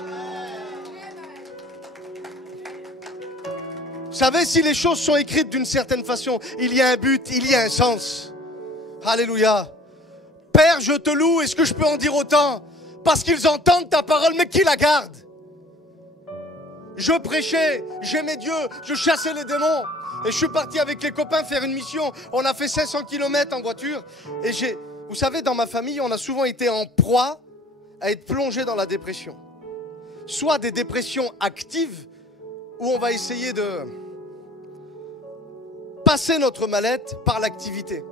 Vous savez, si les choses sont écrites d'une certaine façon, il y a un but, il y a un sens. Alléluia. Père, je te loue, est-ce que je peux en dire autant? Parce qu'ils entendent ta parole, mais qui la garde? Je prêchais, j'aimais Dieu, je chassais les démons. Et je suis parti avec les copains faire une mission. On a fait 500 km en voiture. Et vous savez, dans ma famille, on a souvent été en proie à être plongé dans la dépression. Soit des dépressions actives, où on va essayer de passer notre mallette par l'activité.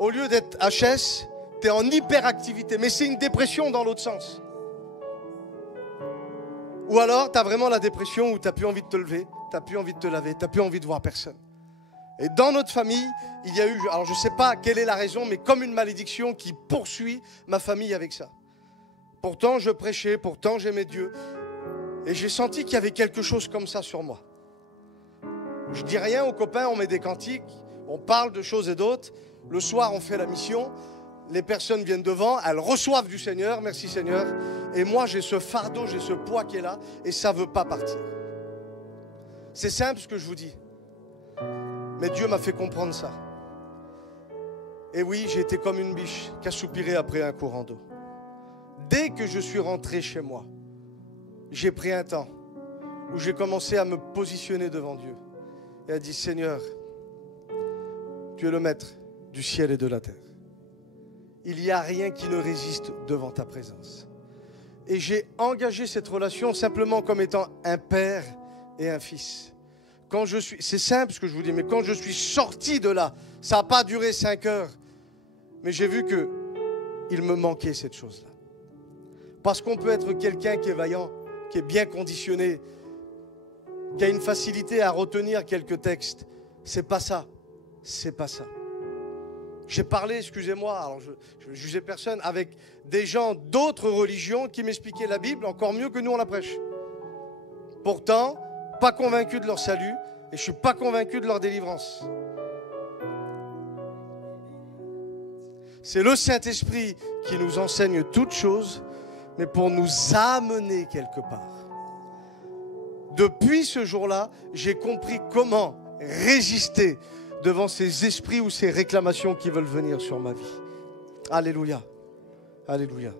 Au lieu d'être HS, tu es en hyperactivité. Mais c'est une dépression dans l'autre sens. Ou alors, tu as vraiment la dépression où tu n'as plus envie de te lever, tu n'as plus envie de te laver, tu n'as plus envie de voir personne. Et dans notre famille, il y a eu, alors je ne sais pas quelle est la raison, mais comme une malédiction qui poursuit ma famille avec ça. Pourtant, je prêchais, pourtant j'aimais Dieu. Et j'ai senti qu'il y avait quelque chose comme ça sur moi. Je dis rien aux copains, on met des cantiques, on parle de choses et d'autres. Le soir, on fait la mission. Les personnes viennent devant, elles reçoivent du Seigneur, merci Seigneur. Et moi, j'ai ce fardeau, j'ai ce poids qui est là, et ça ne veut pas partir. C'est simple ce que je vous dis. Mais Dieu m'a fait comprendre ça. Et oui, j'ai été comme une biche qui a soupiré après un courant d'eau. Dès que je suis rentré chez moi, j'ai pris un temps où j'ai commencé à me positionner devant Dieu. Et à dire, Seigneur, tu es le maître du ciel et de la terre. Il n'y a rien qui ne résiste devant ta présence. Et j'ai engagé cette relation simplement comme étant un père et un fils. C'est simple ce que je vous dis, mais quand je suis sorti de là, ça n'a pas duré 5 heures, mais j'ai vu qu'il me manquait cette chose-là. Parce qu'on peut être quelqu'un qui est vaillant, qui est bien conditionné, qui a une facilité à retenir quelques textes. C'est pas ça. C'est pas ça. J'ai parlé, excusez-moi, alors je ne jugeais personne, avec des gens d'autres religions qui m'expliquaient la Bible encore mieux que nous on la prêche. Pourtant, pas convaincu de leur salut et je ne suis pas convaincu de leur délivrance. C'est le Saint-Esprit qui nous enseigne toutes choses, mais pour nous amener quelque part. Depuis ce jour-là, j'ai compris comment résister devant ces esprits ou ces réclamations qui veulent venir sur ma vie. Alléluia. Alléluia.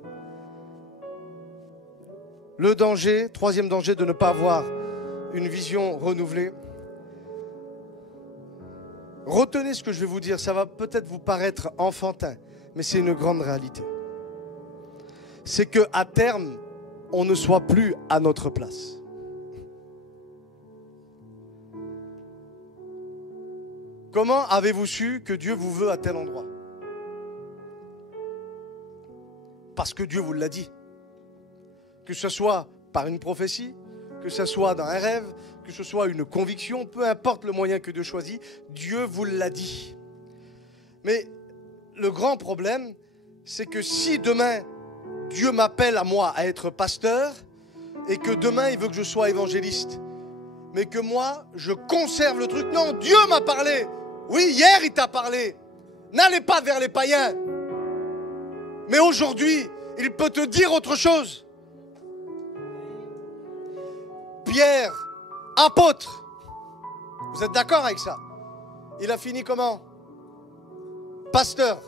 Le danger, troisième danger, de ne pas avoir une vision renouvelée. Retenez ce que je vais vous dire, ça va peut-être vous paraître enfantin, mais c'est une grande réalité. C'est qu'à terme, on ne soit plus à notre place. Comment avez-vous su que Dieu vous veut à tel endroit? Parce que Dieu vous l'a dit. Que ce soit par une prophétie, que ce soit dans un rêve, que ce soit une conviction, peu importe le moyen que Dieu choisit, Dieu vous l'a dit. Mais le grand problème, c'est que si demain, Dieu m'appelle à moi à être pasteur, et que demain, il veut que je sois évangéliste, mais que moi, je conserve le truc. Non, Dieu m'a parlé. Oui, hier, il t'a parlé. N'allez pas vers les païens. Mais aujourd'hui, il peut te dire autre chose. Pierre, apôtre. Vous êtes d'accord avec ça? Il a fini comment? Pasteur.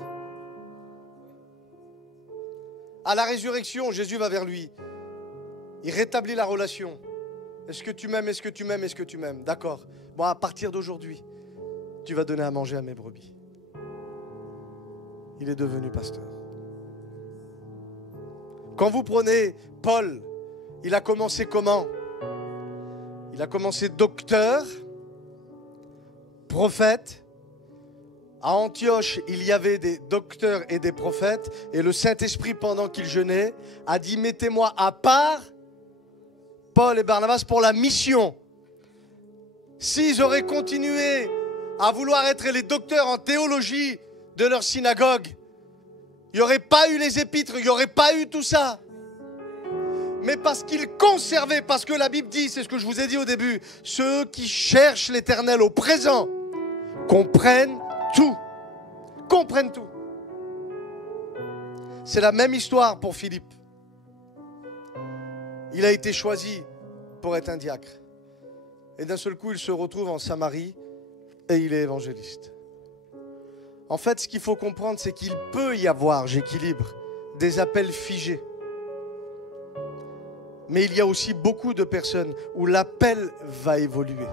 À la résurrection, Jésus va vers lui. Il rétablit la relation. Est-ce que tu m'aimes? Est-ce que tu m'aimes? Est-ce que tu m'aimes? D'accord. Bon, à partir d'aujourd'hui, tu vas donner à manger à mes brebis. Il est devenu pasteur. Quand vous prenez Paul, il a commencé comment? Il a commencé docteur, prophète. À Antioche, il y avait des docteurs et des prophètes. Et le Saint-Esprit, pendant qu'il jeûnait, a dit, mettez-moi à part Paul et Barnabas pour la mission. S'ils auraient continué à vouloir être les docteurs en théologie de leur synagogue, il n'y aurait pas eu les épîtres, il n'y aurait pas eu tout ça. Mais parce qu'ils conservaient, parce que la Bible dit, c'est ce que je vous ai dit au début, ceux qui cherchent l'Éternel au présent comprennent tout. Comprennent tout. C'est la même histoire pour Philippe. Il a été choisi pour être un diacre. Et d'un seul coup, il se retrouve en Samarie et il est évangéliste. En fait, ce qu'il faut comprendre, c'est qu'il peut y avoir, j'équilibre, des appels figés. Mais il y a aussi beaucoup de personnes où l'appel va évoluer.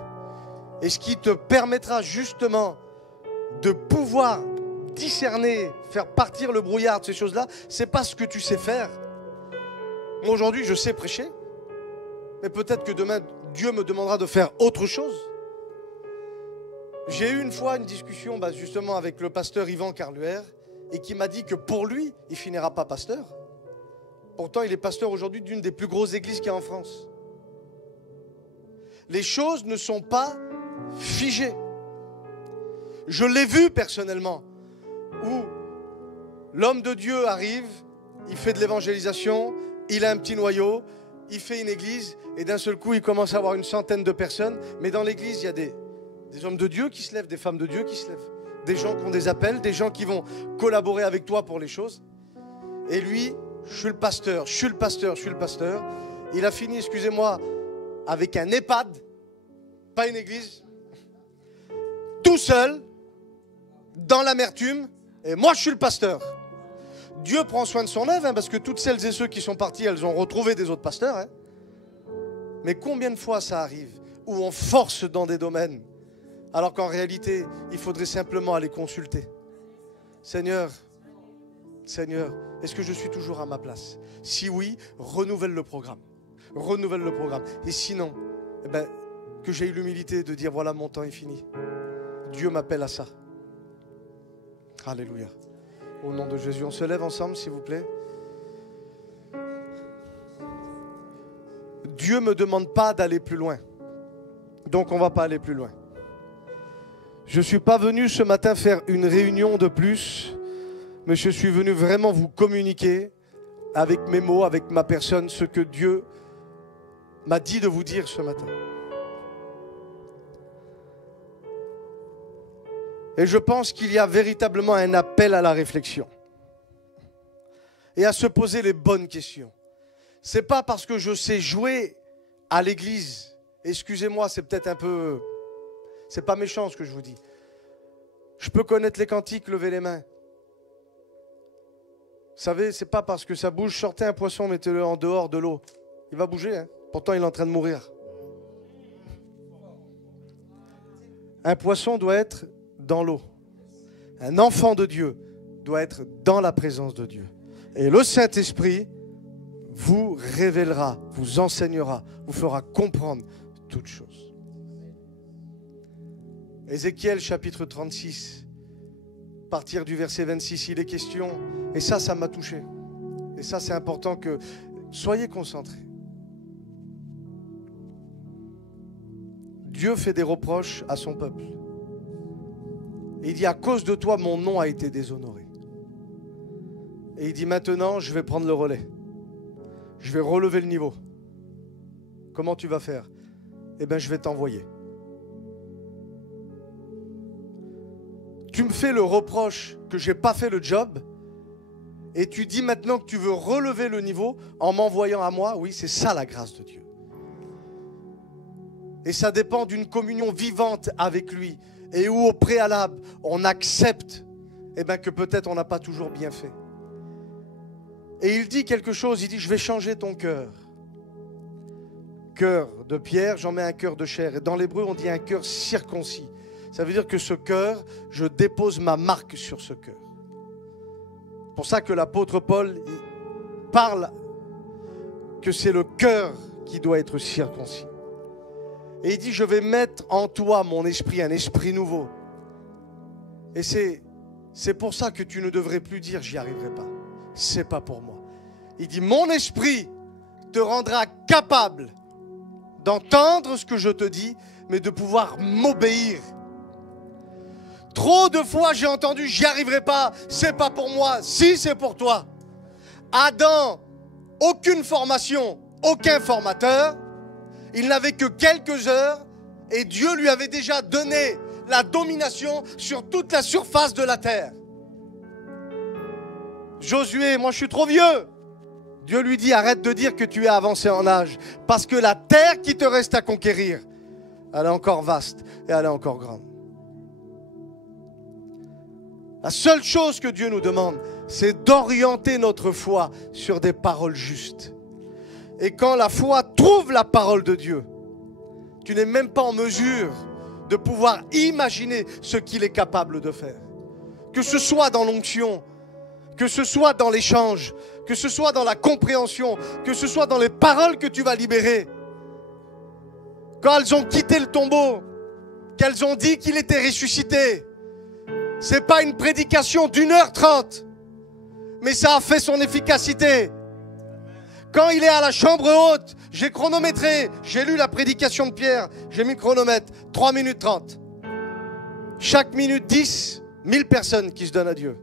Et ce qui te permettra justement de pouvoir discerner, faire partir le brouillard de ces choses-là, c'est pas ce que tu sais faire. Moi, aujourd'hui, je sais prêcher, mais peut-être que demain, Dieu me demandera de faire autre chose. J'ai eu une fois une discussion justement avec le pasteur Yvan Carluère et qui m'a dit que pour lui, il finira pas pasteur. Pourtant, il est pasteur aujourd'hui d'une des plus grosses églises qu'il y a en France. les choses ne sont pas figées. Je l'ai vu personnellement, où l'homme de Dieu arrive, il fait de l'évangélisation, il a un petit noyau, il fait une église, et d'un seul coup, il commence à avoir une centaine de personnes. Mais dans l'église, il y a des hommes de Dieu qui se lèvent, des femmes de Dieu qui se lèvent, des gens qui ont des appels, des gens qui vont collaborer avec toi pour les choses. Et lui, je suis le pasteur. Il a fini, excusez-moi, avec un EHPAD, pas une église, tout seul, dans l'amertume, et moi je suis le pasteur. Dieu prend soin de son œuvre, parce que toutes celles et ceux qui sont partis, elles ont retrouvé des autres pasteurs. Mais combien de fois ça arrive où on force dans des domaines, alors qu'en réalité, il faudrait simplement aller consulter. Seigneur, est-ce que je suis toujours à ma place? Si oui, renouvelle le programme. Et sinon, que j'ai eu l'humilité de dire, voilà, mon temps est fini. Dieu m'appelle à ça. Alléluia. Au nom de Jésus, on se lève ensemble, s'il vous plaît. Dieu ne me demande pas d'aller plus loin. Donc on ne va pas aller plus loin. Je ne suis pas venu ce matin faire une réunion de plus, mais je suis venu vraiment vous communiquer avec mes mots, avec ma personne, ce que Dieu m'a dit de vous dire ce matin. Et je pense qu'il y a véritablement un appel à la réflexion et à se poser les bonnes questions. Ce n'est pas parce que je sais jouer à l'église, excusez-moi, c'est peut-être un peu... C'est pas méchant ce que je vous dis. Je peux connaître les cantiques, lever les mains. Vous savez, c'est pas parce que ça bouge, sortez un poisson, mettez-le en dehors de l'eau. Il va bouger, pourtant il est en train de mourir. Un poisson doit être dans l'eau. Un enfant de Dieu doit être dans la présence de Dieu. Et le Saint-Esprit vous révélera, vous enseignera, vous fera comprendre toutes choses. Ézéchiel chapitre 36, à partir du verset 26, il est question, et ça m'a touché. Et ça, c'est important que soyez concentrés. Dieu fait des reproches à son peuple. Et il dit, à cause de toi, mon nom a été déshonoré. Et il dit, maintenant, je vais prendre le relais. Je vais relever le niveau. Comment tu vas faire? Eh bien, je vais t'envoyer. Tu me fais le reproche que je n'ai pas fait le job. Et tu dis maintenant que tu veux relever le niveau en m'envoyant à moi. Oui, c'est ça la grâce de Dieu. Et ça dépend d'une communion vivante avec lui. Et où au préalable, on accepte que peut-être on n'a pas toujours bien fait. Et il dit quelque chose, il dit, je vais changer ton cœur. Cœur de pierre, j'en mets un cœur de chair. Et dans l'hébreu, on dit un cœur circoncis. Ça veut dire que ce cœur, je dépose ma marque sur ce cœur. C'est pour ça que l'apôtre Paul parle que c'est le cœur qui doit être circoncis. Et il dit, je vais mettre en toi mon esprit, un esprit nouveau. Et c'est pour ça que tu ne devrais plus dire, j'y arriverai pas. C'est pas pour moi. Il dit, mon esprit te rendra capable d'entendre ce que je te dis, mais de pouvoir m'obéir. Trop de fois j'ai entendu, j'y arriverai pas, c'est pas pour moi. Si, c'est pour toi. Adam, aucune formation, aucun formateur. Il n'avait que quelques heures et Dieu lui avait déjà donné la domination sur toute la surface de la terre. Josué, moi je suis trop vieux. Dieu lui dit, arrête de dire que tu es avancé en âge, parce que la terre qui te reste à conquérir, elle est encore vaste et elle est encore grande. La seule chose que Dieu nous demande, c'est d'orienter notre foi sur des paroles justes. Et quand la foi trouve la parole de Dieu, tu n'es même pas en mesure de pouvoir imaginer ce qu'il est capable de faire. Que ce soit dans l'onction, que ce soit dans l'échange, que ce soit dans la compréhension, que ce soit dans les paroles que tu vas libérer. Quand elles ont quitté le tombeau, qu'elles ont dit qu'il était ressuscité, ce n'est pas une prédication d'1h30, mais ça a fait son efficacité. Quand il est à la chambre haute, J'ai chronométré, j'ai lu la prédication de Pierre, j'ai mis le chronomètre, 3 minutes 30. Chaque minute 10, 1000 personnes qui se donnent à Dieu.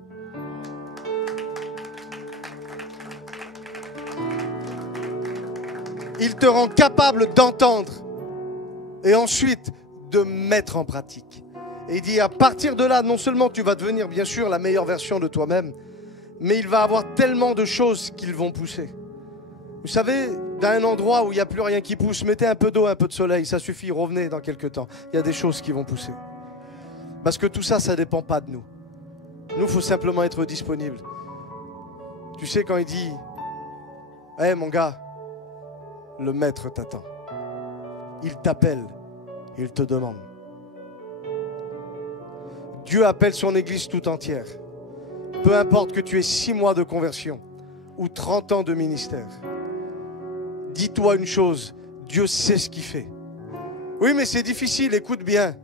Il te rend capable d'entendre et ensuite de mettre en pratique. Et il dit, à partir de là, non seulement tu vas devenir bien sûr la meilleure version de toi-même, mais il va avoir tellement de choses qui vont pousser. Vous savez, dans un endroit où il n'y a plus rien qui pousse, mettez un peu d'eau, un peu de soleil, ça suffit, revenez dans quelques temps. Il y a des choses qui vont pousser. Parce que tout ça, ça ne dépend pas de nous. Nous, il faut simplement être disponible. Tu sais, quand il dit, hé mon gars, le maître t'attend. Il t'appelle, il te demande. Dieu appelle son église tout entière. Peu importe que tu aies 6 mois de conversion ou 30 ans de ministère. Dis-toi une chose, Dieu sait ce qu'il fait. Oui, mais c'est difficile, écoute bien.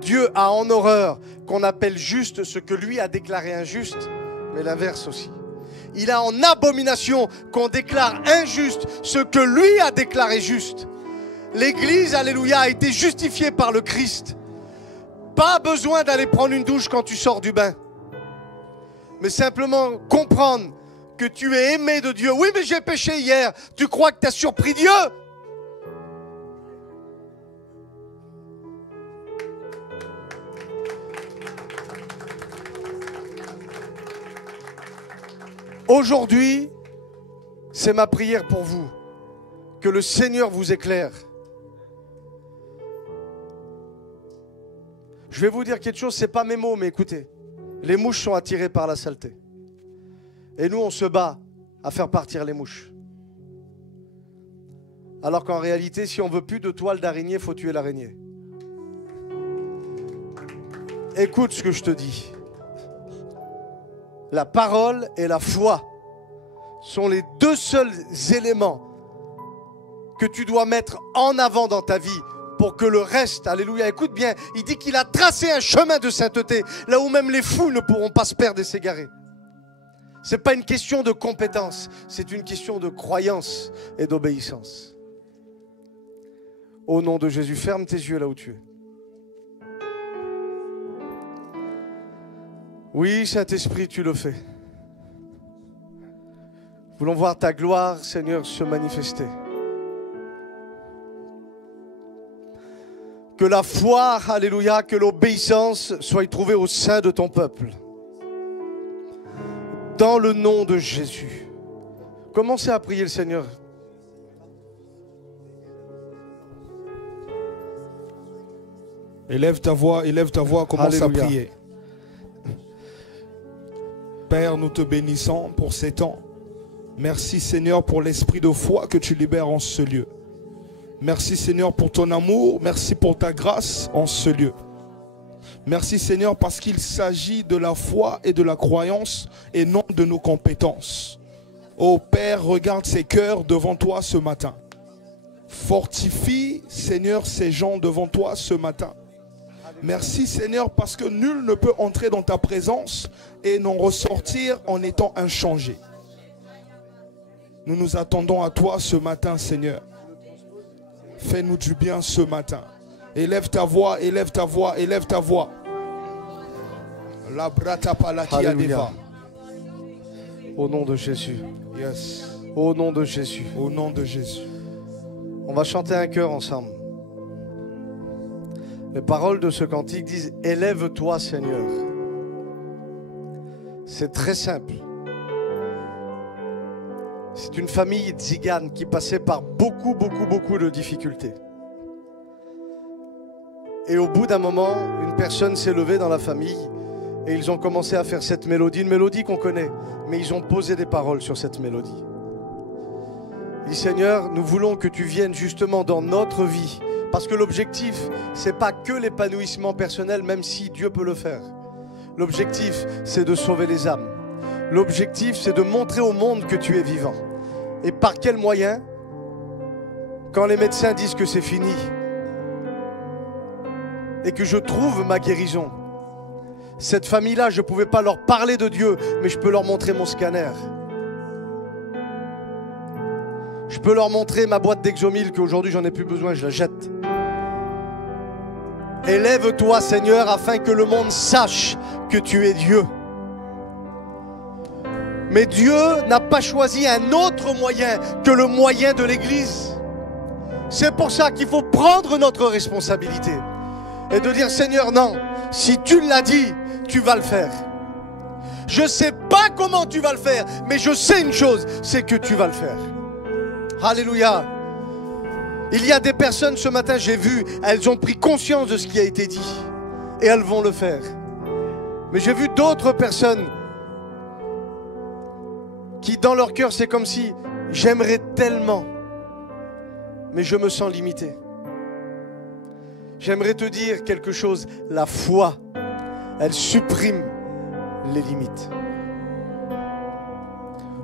Dieu a en horreur qu'on appelle juste ce que lui a déclaré injuste, mais l'inverse aussi. Il a en abomination qu'on déclare injuste ce que lui a déclaré juste. L'église, alléluia, a été justifiée par le Christ. Pas besoin d'aller prendre une douche quand tu sors du bain. Mais simplement comprendre que tu es aimé de Dieu. Oui, mais j'ai péché hier. Tu crois que tu as surpris Dieu? Aujourd'hui, c'est ma prière pour vous. Que le Seigneur vous éclaire. Je vais vous dire quelque chose, ce n'est pas mes mots, mais écoutez. Les mouches sont attirées par la saleté. Et nous, on se bat à faire partir les mouches. Alors qu'en réalité, si on ne veut plus de toile d'araignée, il faut tuer l'araignée. Écoute ce que je te dis. La parole et la foi sont les 2 seuls éléments que tu dois mettre en avant dans ta vie pour que le reste, alléluia, écoute bien, il dit qu'il a tracé un chemin de sainteté, là où même les fous ne pourront pas se perdre et s'égarer. Ce n'est pas une question de compétence, c'est une question de croyance et d'obéissance. Au nom de Jésus, ferme tes yeux là où tu es. Oui, Saint-Esprit, tu le fais. Voulons voir ta gloire, Seigneur, se manifester. Que la foi, alléluia, que l'obéissance soit trouvée au sein de ton peuple. Dans le nom de Jésus. Commencez à prier le Seigneur. Élève ta voix, commence à prier. Père, nous te bénissons pour ces temps. Merci Seigneur pour l'esprit de foi que tu libères en ce lieu. Merci Seigneur pour ton amour, merci pour ta grâce en ce lieu. Merci Seigneur parce qu'il s'agit de la foi et de la croyance et non de nos compétences. Ô Père, regarde ces cœurs devant toi ce matin. Fortifie Seigneur ces gens devant toi ce matin. Merci Seigneur parce que nul ne peut entrer dans ta présence et n'en ressortir en étant inchangé. Nous nous attendons à toi ce matin Seigneur. Fais-nous du bien ce matin. Élève ta voix, élève ta voix, élève ta voix. La brata palatia deva. Au nom de Jésus. Yes. Au nom de Jésus. Au nom de Jésus. On va chanter un chœur ensemble. Les paroles de ce cantique disent « Élève-toi Seigneur ». C'est très simple. C'est une famille tzigane qui passait par beaucoup de difficultés. Et au bout d'un moment, une personne s'est levée dans la famille et ils ont commencé à faire cette mélodie, une mélodie qu'on connaît, mais ils ont posé des paroles sur cette mélodie. Il dit Seigneur, nous voulons que tu viennes justement dans notre vie, parce que l'objectif, c'est pas que l'épanouissement personnel, même si Dieu peut le faire. L'objectif, c'est de sauver les âmes. L'objectif, c'est de montrer au monde que tu es vivant. Et par quel moyen? Quand les médecins disent que c'est fini et que je trouve ma guérison. Cette famille-là, je ne pouvais pas leur parler de Dieu, mais je peux leur montrer mon scanner. Je peux leur montrer ma boîte d'Exomil qu'aujourd'hui j'en ai plus besoin, je la jette. Élève-toi, Seigneur, afin que le monde sache que tu es Dieu. Mais Dieu n'a pas choisi un autre moyen que le moyen de l'Église. C'est pour ça qu'il faut prendre notre responsabilité et de dire, Seigneur, non, si tu l'as dit, tu vas le faire. Je ne sais pas comment tu vas le faire, mais je sais une chose, c'est que tu vas le faire. Alléluia. Il y a des personnes ce matin, j'ai vu, elles ont pris conscience de ce qui a été dit et elles vont le faire. Mais j'ai vu d'autres personnes qui dans leur cœur c'est comme si j'aimerais tellement, mais je me sens limité. J'aimerais te dire quelque chose, la foi, elle supprime les limites.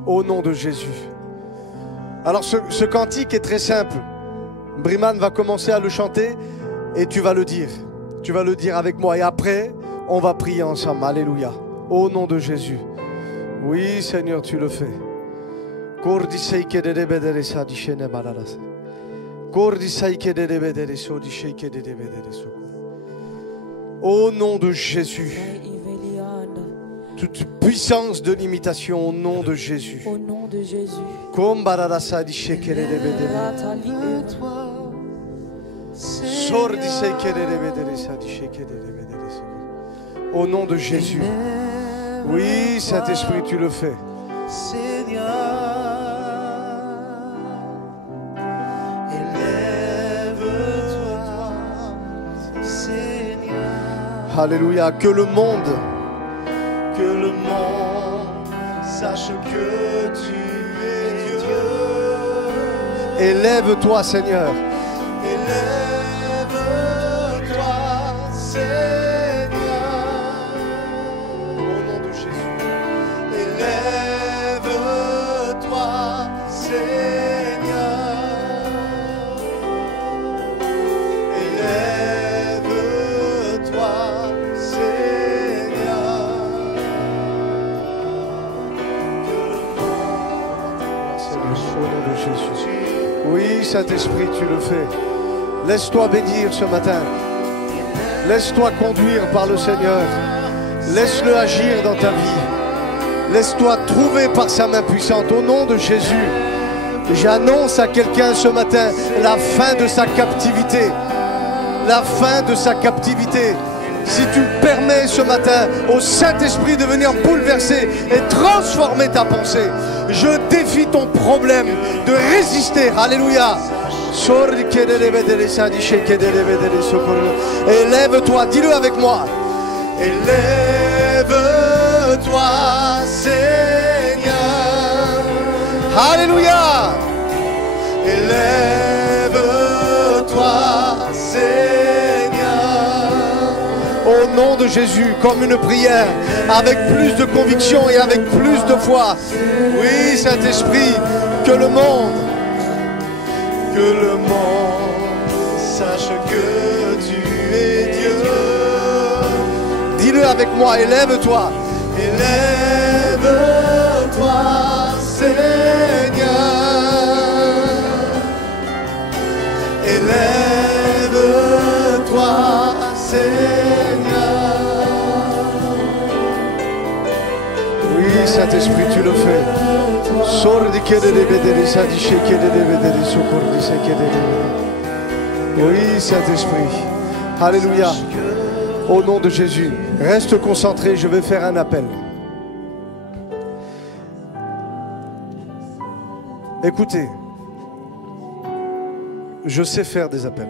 Au nom de Jésus. Alors ce cantique est très simple. Briman va commencer à le chanter et tu vas le dire. Tu vas le dire avec moi et après, on va prier ensemble. Alléluia. Au nom de Jésus. Oui, Seigneur, tu le fais. Au nom de Jésus. Toute puissance de l'imitation au nom de Jésus. Au nom de Jésus. Au nom de Jésus. Oui, Saint-Esprit, tu le fais. Seigneur, élève-toi, Seigneur. Alléluia, que le monde sache que tu es Dieu. Élève-toi, Seigneur. Élève-toi, Seigneur. Au nom de Jésus. Élève-toi, Seigneur. Élève-toi, Seigneur. Au nom de Jésus. Oui, Saint-Esprit, tu le fais. Laisse-toi bénir ce matin. Laisse-toi conduire par le Seigneur. Laisse-le agir dans ta vie. Laisse-toi trouver par sa main puissante. Au nom de Jésus, j'annonce à quelqu'un ce matin la fin de sa captivité. La fin de sa captivité. Si tu permets ce matin au Saint-Esprit de venir bouleverser et transformer ta pensée, je défie ton problème de résister. Alléluia. Élève-toi, dis-le avec moi. Élève-toi, Seigneur. Alléluia. Élève-toi, Seigneur. Au nom de Jésus, comme une prière, avec plus de conviction et avec plus de foi. Oui, Saint-Esprit, que le monde sache que tu es Dieu. Dis-le avec moi, élève-toi. Élève-toi, Seigneur. Élève-toi, Seigneur. Oui, Saint-Esprit, tu le fais. Oui, Saint-Esprit. Alléluia. Au nom de Jésus, reste concentré, je vais faire un appel. Écoutez, je sais faire des appels.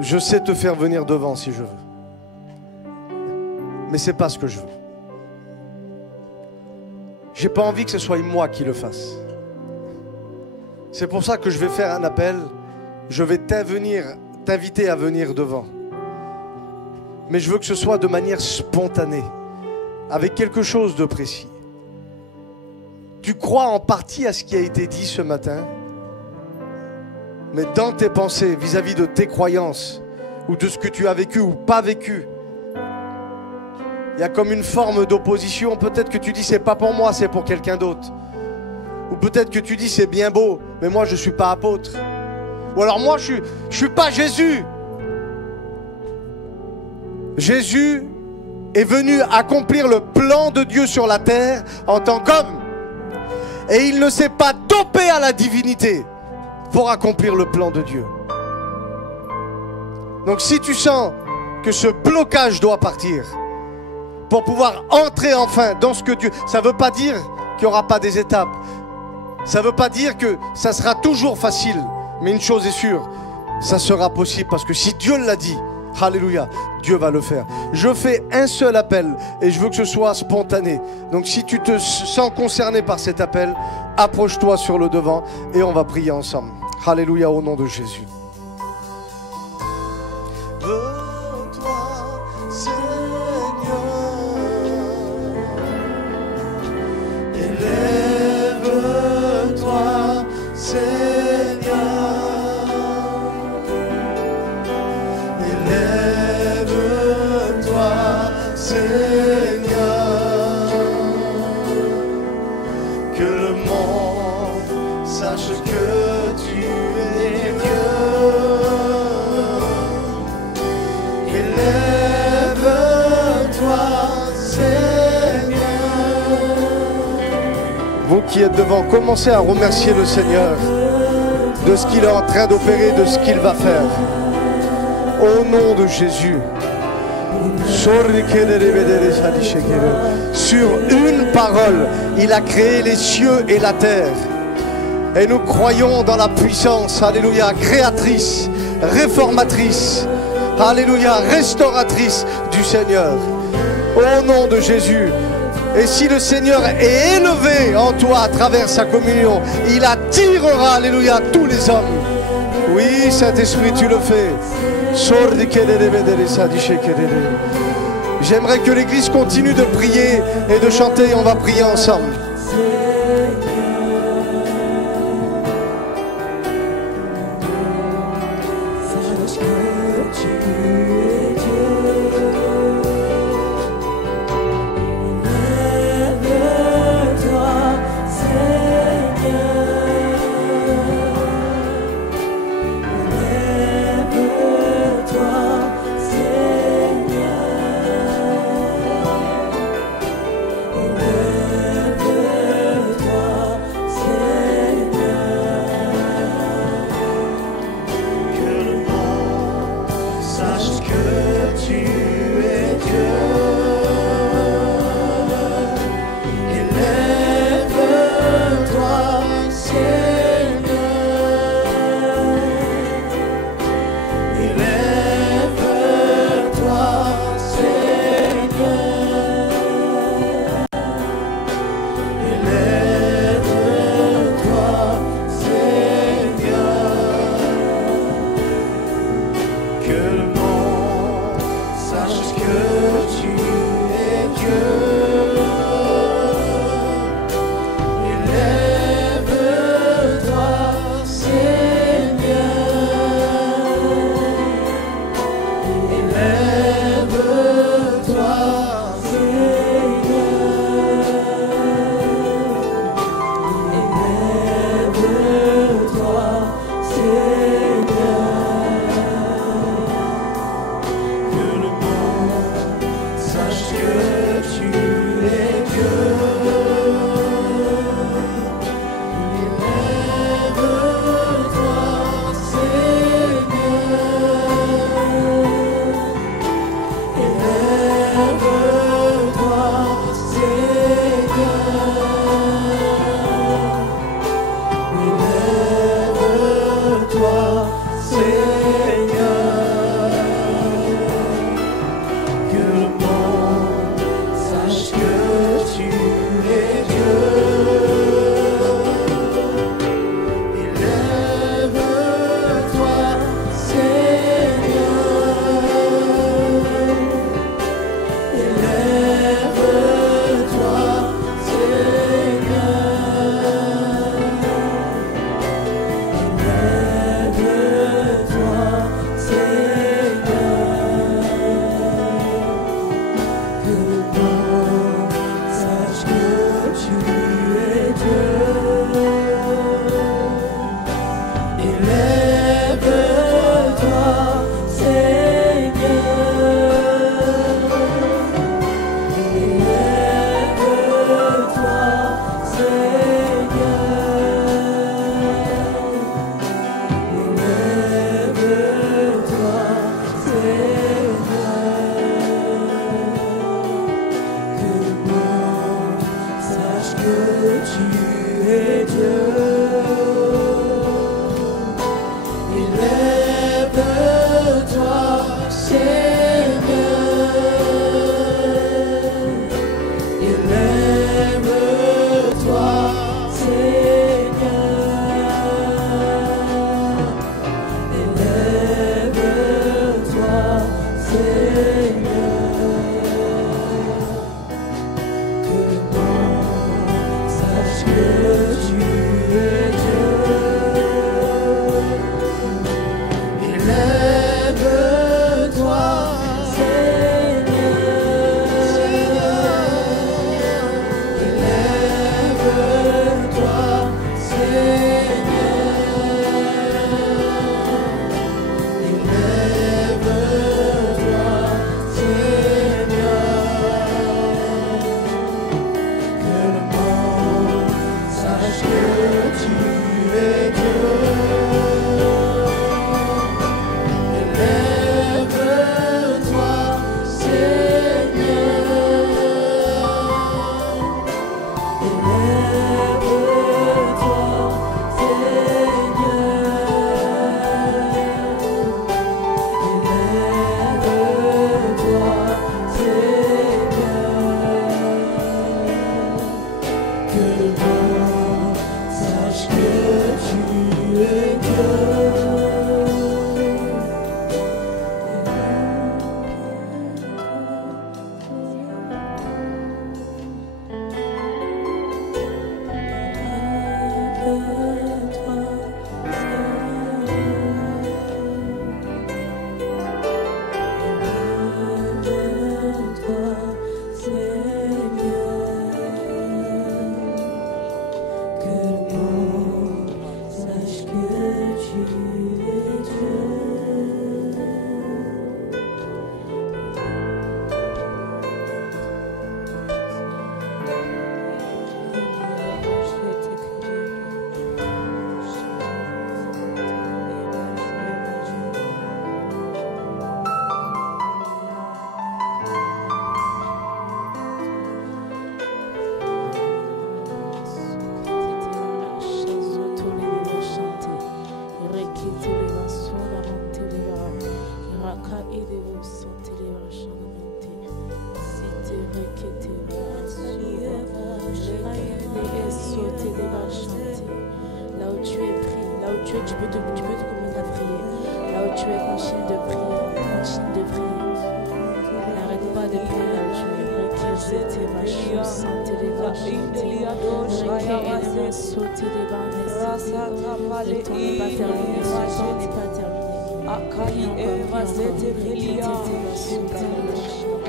Je sais te faire venir devant si je veux. Mais ce n'est pas ce que je veux. J'ai pas envie que ce soit moi qui le fasse. C'est pour ça que je vais faire un appel. Je vais t'inviter à venir devant. Mais je veux que ce soit de manière spontanée, avec quelque chose de précis. Tu crois en partie à ce qui a été dit ce matin, mais dans tes pensées, vis-à-vis de tes croyances, ou de ce que tu as vécu ou pas vécu, il y a comme une forme d'opposition. Peut-être que tu dis c'est pas pour moi, c'est pour quelqu'un d'autre. Ou peut-être que tu dis c'est bien beau, mais moi je ne suis pas apôtre. Ou alors moi je suis pas Jésus. Jésus est venu accomplir le plan de Dieu sur la terre en tant qu'homme. Et il ne s'est pas dopé à la divinité pour accomplir le plan de Dieu. Donc si tu sens que ce blocage doit partir pour pouvoir entrer enfin dans ce que Dieu... Ça ne veut pas dire qu'il n'y aura pas des étapes. Ça ne veut pas dire que ça sera toujours facile. Mais une chose est sûre, ça sera possible parce que si Dieu l'a dit, alléluia, Dieu va le faire. Je fais un seul appel et je veux que ce soit spontané. Donc si tu te sens concerné par cet appel, approche-toi sur le devant et on va prier ensemble. Alléluia au nom de Jésus. Vous qui êtes devant, commencez à remercier le Seigneur de ce qu'il est en train d'opérer, de ce qu'il va faire. Au nom de Jésus. Sur une parole, il a créé les cieux et la terre. Et nous croyons dans la puissance, alléluia, créatrice, réformatrice, alléluia, restauratrice du Seigneur. Au nom de Jésus. Et si le Seigneur est élevé en toi à travers sa communion, il attirera, alléluia, tous les hommes. Oui, Saint-Esprit, tu le fais. J'aimerais que l'Église continue de prier et de chanter. On va prier ensemble. Lève-toi,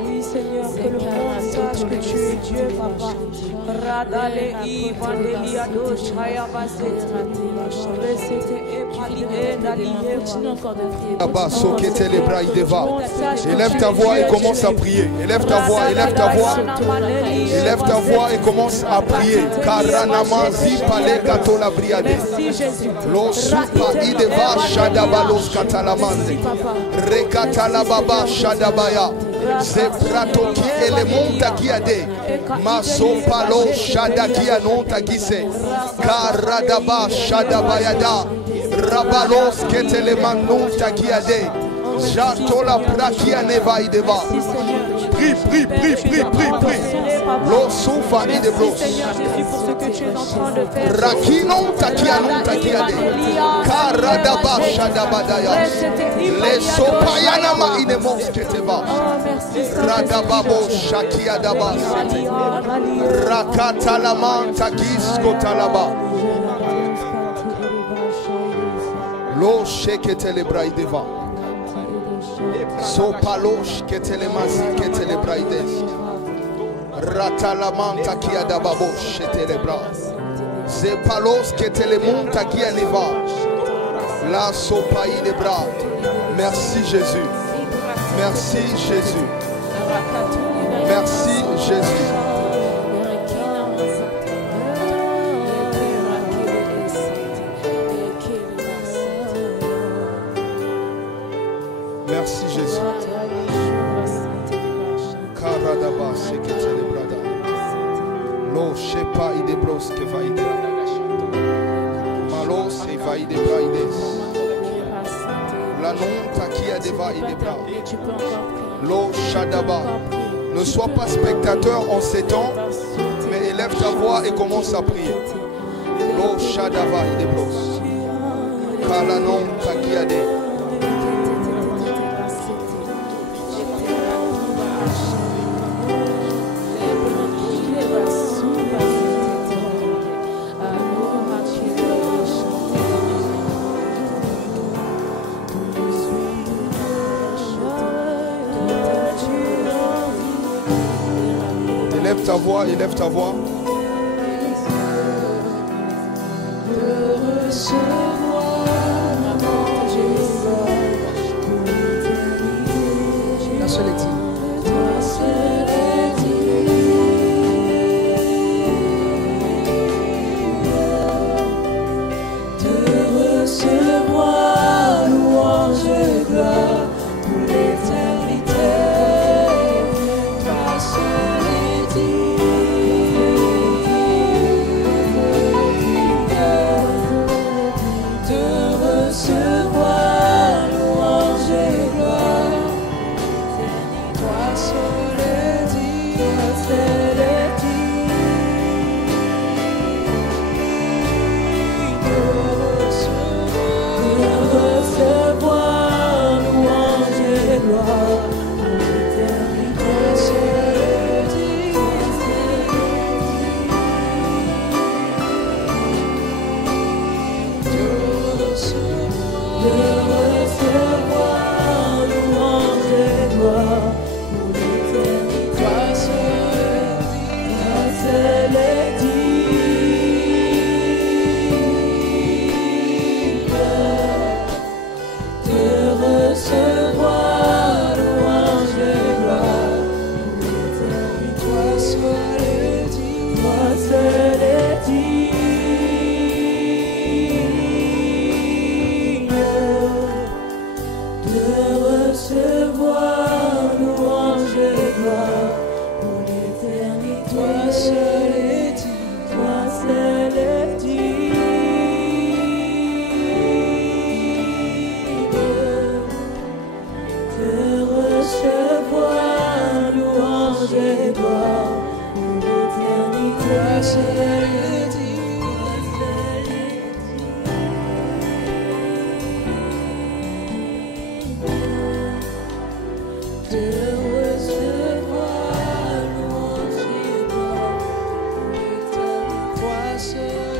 Oui, Seigneur, que le monde sache que tu es Dieu, Papa. Radale I Vandelia do Shaya Basete. Resete e Pali e Dalie. Continue encore de prier. Abasso qui était les bras Ideva. Élève ta voix et commence à prier. Élève ta voix, élève ta voix. Élève ta voix et commence à prier. Karanama Zipale Katola Briade. Lo Supa Ideva Shadabalos Katalamande. Rekatala Baba Shadabaya. Zeprato qui est le monta qui a des Masopalo Shadakia non tagise Karadaba Shadabayada Rabalos Keteleman non tagiade Jatola Prakia Neva Ideva. Prie, prie, prie, prie, prie, prie. Lo Soufa Ideblos Rakinon Takianon Takiade Karadaba Shadabadaya Les Sopayanama Inemos Keteva Radababo Shakia Daba Rakatalaman Takis Kotalaba Lo Sheketele Braideva Sopalosh Ketele Masi Ketele Braides Ratalaman Takia Dababo Shetele Bra Zepalos Ketele Montakia Neva La sopaï des bras. Merci Jésus. Merci Jésus. Merci Jésus. Merci Jésus. Karadaba seketele brada. Lo shepa ide bros que va ide. Malo se va ide braides. La non takia deva ide bra. Lo shadaba. Ne sois pas spectateur en ces temps, mais élève ta voix et commence à prier. Lo shadaba ide bros. Kala non takia de. Élève ta voix, élève ta voix. La seule est recevoir louange et gloire pour l'éternité. Toi seul est digne de recevoir louange et gloire. Toi seul est digne, toi seul est digne recevoir louange et gloire pour l'éternité. De recevoir louange et gloire pour l'éternité. Toi seul est de recevoir louange et gloire pour l'éternité. Toi seul est digne, toi seul est digne de recevoir louange et gloire pour l'éternité. Toi seul est digne, toi seul est digne de recevoir louange et gloire pour l'éternité. Toi seul est digne, toi seul est digne de recevoir louange et gloire pour l'éternité. Toi seul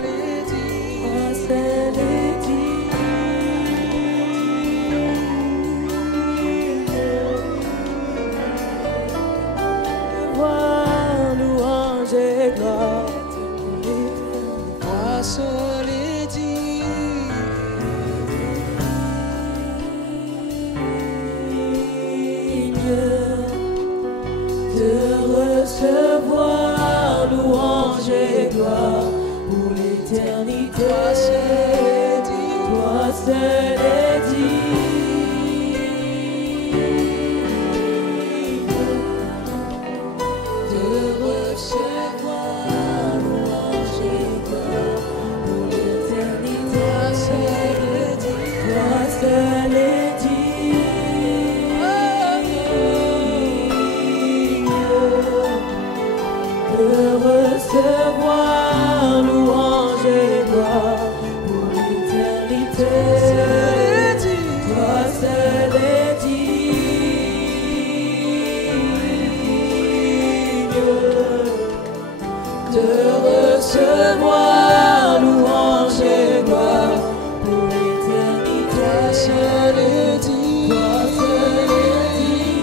est digne, toi seul est digne voir louange et gloire pour l'éternité. Toi seul est digne de recevoir louange et gloire pour l'éternité. Toi seul est digne, toi seul est digne de recevoir louange et gloire pour l'éternité. Toi seul est digne, toi seul est digne de recevoir louange et gloire pour l'éternité. Toi seul est digne de recevoir louange et gloire pour l'éternité. Toi seul est digne, toi seul est digne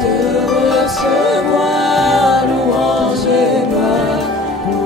de recevoir louange et gloire pour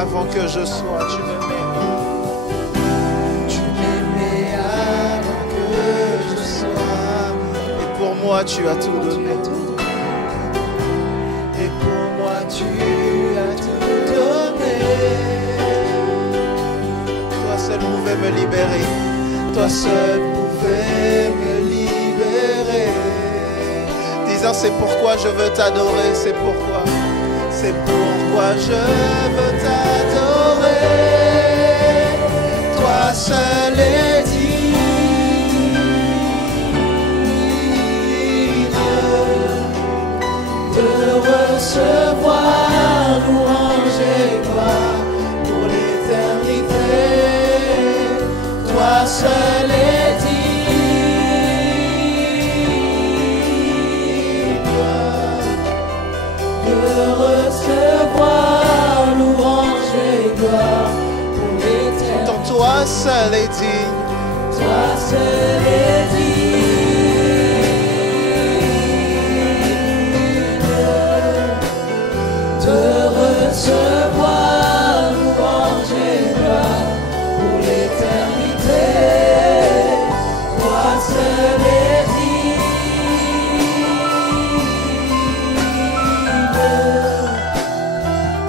Avant que je sois, tu m'aimais. Tu m'aimais avant que je sois. Et pour moi, tu as tout donné. Et pour moi, tu as tout donné. Toi seul pouvais me libérer. Toi seul pouvais me libérer. Disant, c'est pourquoi je veux t'adorer. C'est pourquoi. C'est pourquoi je veux t'adorer. Toi seul est digne de recevoir louange et gloire pour l'éternité. Toi seul est digne de recevoir louange et gloire pour l'éternité. Toi seul est digne. Toi seul est digne de recevoir louange et gloire pour l'éternité. Toi seul est digne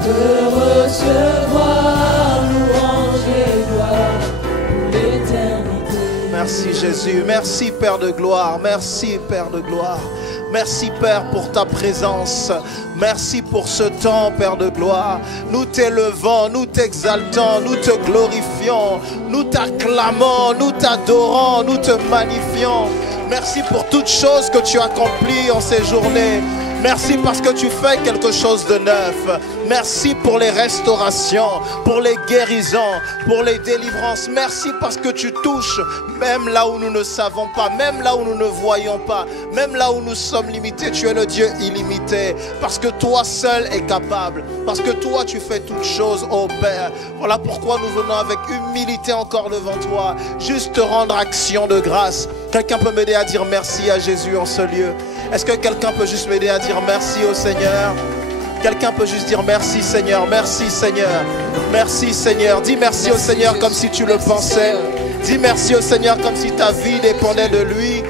de recevoir louange et gloire pour l'éternité. Merci Jésus, merci Père de gloire, merci Père de gloire. Merci Père pour ta présence. Merci pour ce temps Père de gloire. Nous t'élevons, nous t'exaltons, nous te glorifions, nous t'acclamons, nous t'adorons, nous te magnifions. Merci pour toutes choses que tu accomplis en ces journées. Merci parce que tu fais quelque chose de neuf. Merci pour les restaurations, pour les guérisons, pour les délivrances. Merci parce que tu touches même là où nous ne savons pas, même là où nous ne voyons pas, même là où nous sommes limités. Tu es le Dieu illimité parce que toi seul es capable, parce que toi tu fais toutes choses, ô Père. Voilà pourquoi nous venons avec humilité encore devant toi, juste te rendre action de grâce. Quelqu'un peut m'aider à dire merci à Jésus en ce lieu? Est-ce que quelqu'un peut juste m'aider à dire merci au Seigneur? Quelqu'un peut juste dire merci Seigneur, merci Seigneur, merci Seigneur. Dis merci au Seigneur comme si tu le pensais. Dis merci au Seigneur comme si ta vie dépendait de lui.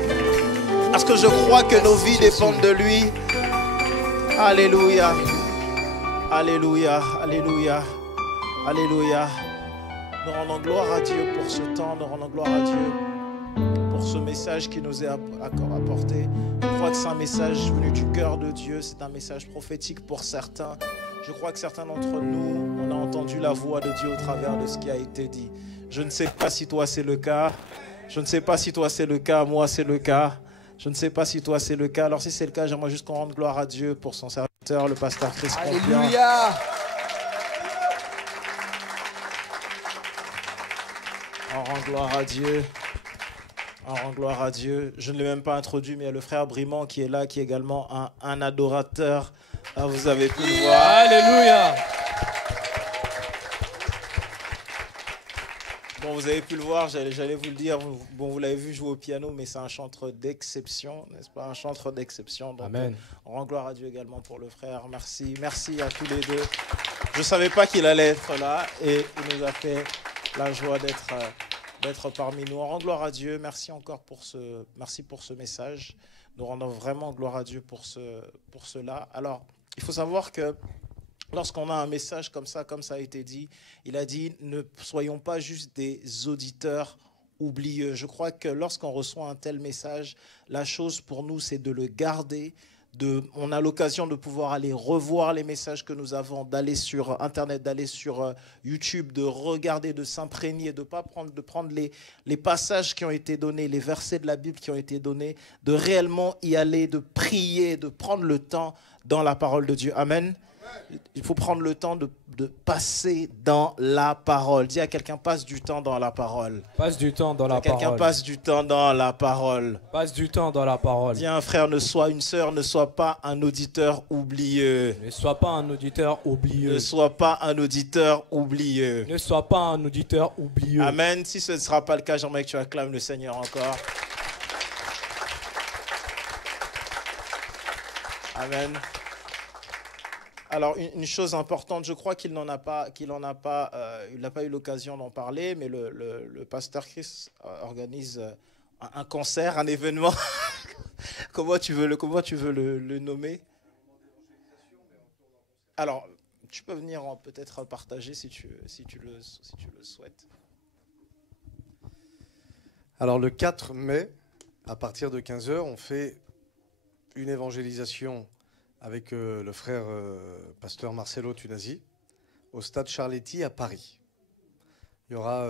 Parce que je crois que nos vies dépendent de lui. Alléluia, alléluia, alléluia, alléluia. Nous rendons gloire à Dieu pour ce temps, nous rendons gloire à Dieu pour ce message qui nous est apporté. Je crois que c'est un message venu du cœur de Dieu, c'est un message prophétique pour certains. Je crois que certains d'entre nous, on a entendu la voix de Dieu au travers de ce qui a été dit. Je ne sais pas si toi c'est le cas, je ne sais pas si toi c'est le cas, moi c'est le cas. Je ne sais pas si toi c'est le cas. Alors si c'est le cas, j'aimerais juste qu'on rende gloire à Dieu pour son serviteur, le pasteur Chris Compian. Alléluia. On rend gloire à Dieu. On rend gloire à Dieu. Je ne l'ai même pas introduit, mais il y a le frère Brimand qui est là, qui est également un adorateur. Ah, vous avez pu le voir. Alléluia. Bon, vous avez pu le voir, j'allais vous le dire. Bon, vous l'avez vu jouer au piano, mais c'est un chanteur d'exception, n'est-ce pas? Un chanteur d'exception. Donc, Amen. On rend gloire à Dieu également pour le frère. Merci. Merci à tous les deux. Je ne savais pas qu'il allait être là et il nous a fait la joie d'être parmi nous. On rend gloire à Dieu. Merci encore pour ce message. Nous rendons vraiment gloire à Dieu pour cela. Alors, il faut savoir que lorsqu'on a un message comme ça a été dit, il a dit, ne soyons pas juste des auditeurs oublieux. Je crois que lorsqu'on reçoit un tel message, la chose pour nous, c'est de le garder. On a l'occasion de pouvoir aller revoir les messages que nous avons, d'aller sur Internet, d'aller sur YouTube, de regarder, de s'imprégner, de prendre les passages qui ont été donnés, les versets de la Bible qui ont été donnés, de réellement y aller, de prier, de prendre le temps dans la parole de Dieu. Amen. Il faut prendre le temps de passer dans la parole. Dis à quelqu'un, passe du temps dans la parole. Passe du temps dans la parole. Quelqu'un passe du temps dans la parole. Passe du temps dans la parole. Dis à un frère, une sœur, ne sois pas un auditeur oublieux. Ne sois pas un auditeur oublieux. Ne sois pas un auditeur oublieux. Ne sois pas un auditeur oublieux. Amen. Si ce ne sera pas le cas, j'aimerais que tu acclames le Seigneur encore. Amen. Alors, une chose importante, je crois qu'il n'a pas eu l'occasion d'en parler, mais le pasteur Chris organise un concert, un événement. Comment tu veux le nommer? Alors, tu peux venir peut-être partager si tu le souhaites. Alors, le 4 mai, à partir de 15h, on fait une évangélisation avec le frère pasteur Marcelo Tunasi au stade Charletti à Paris. Il y aura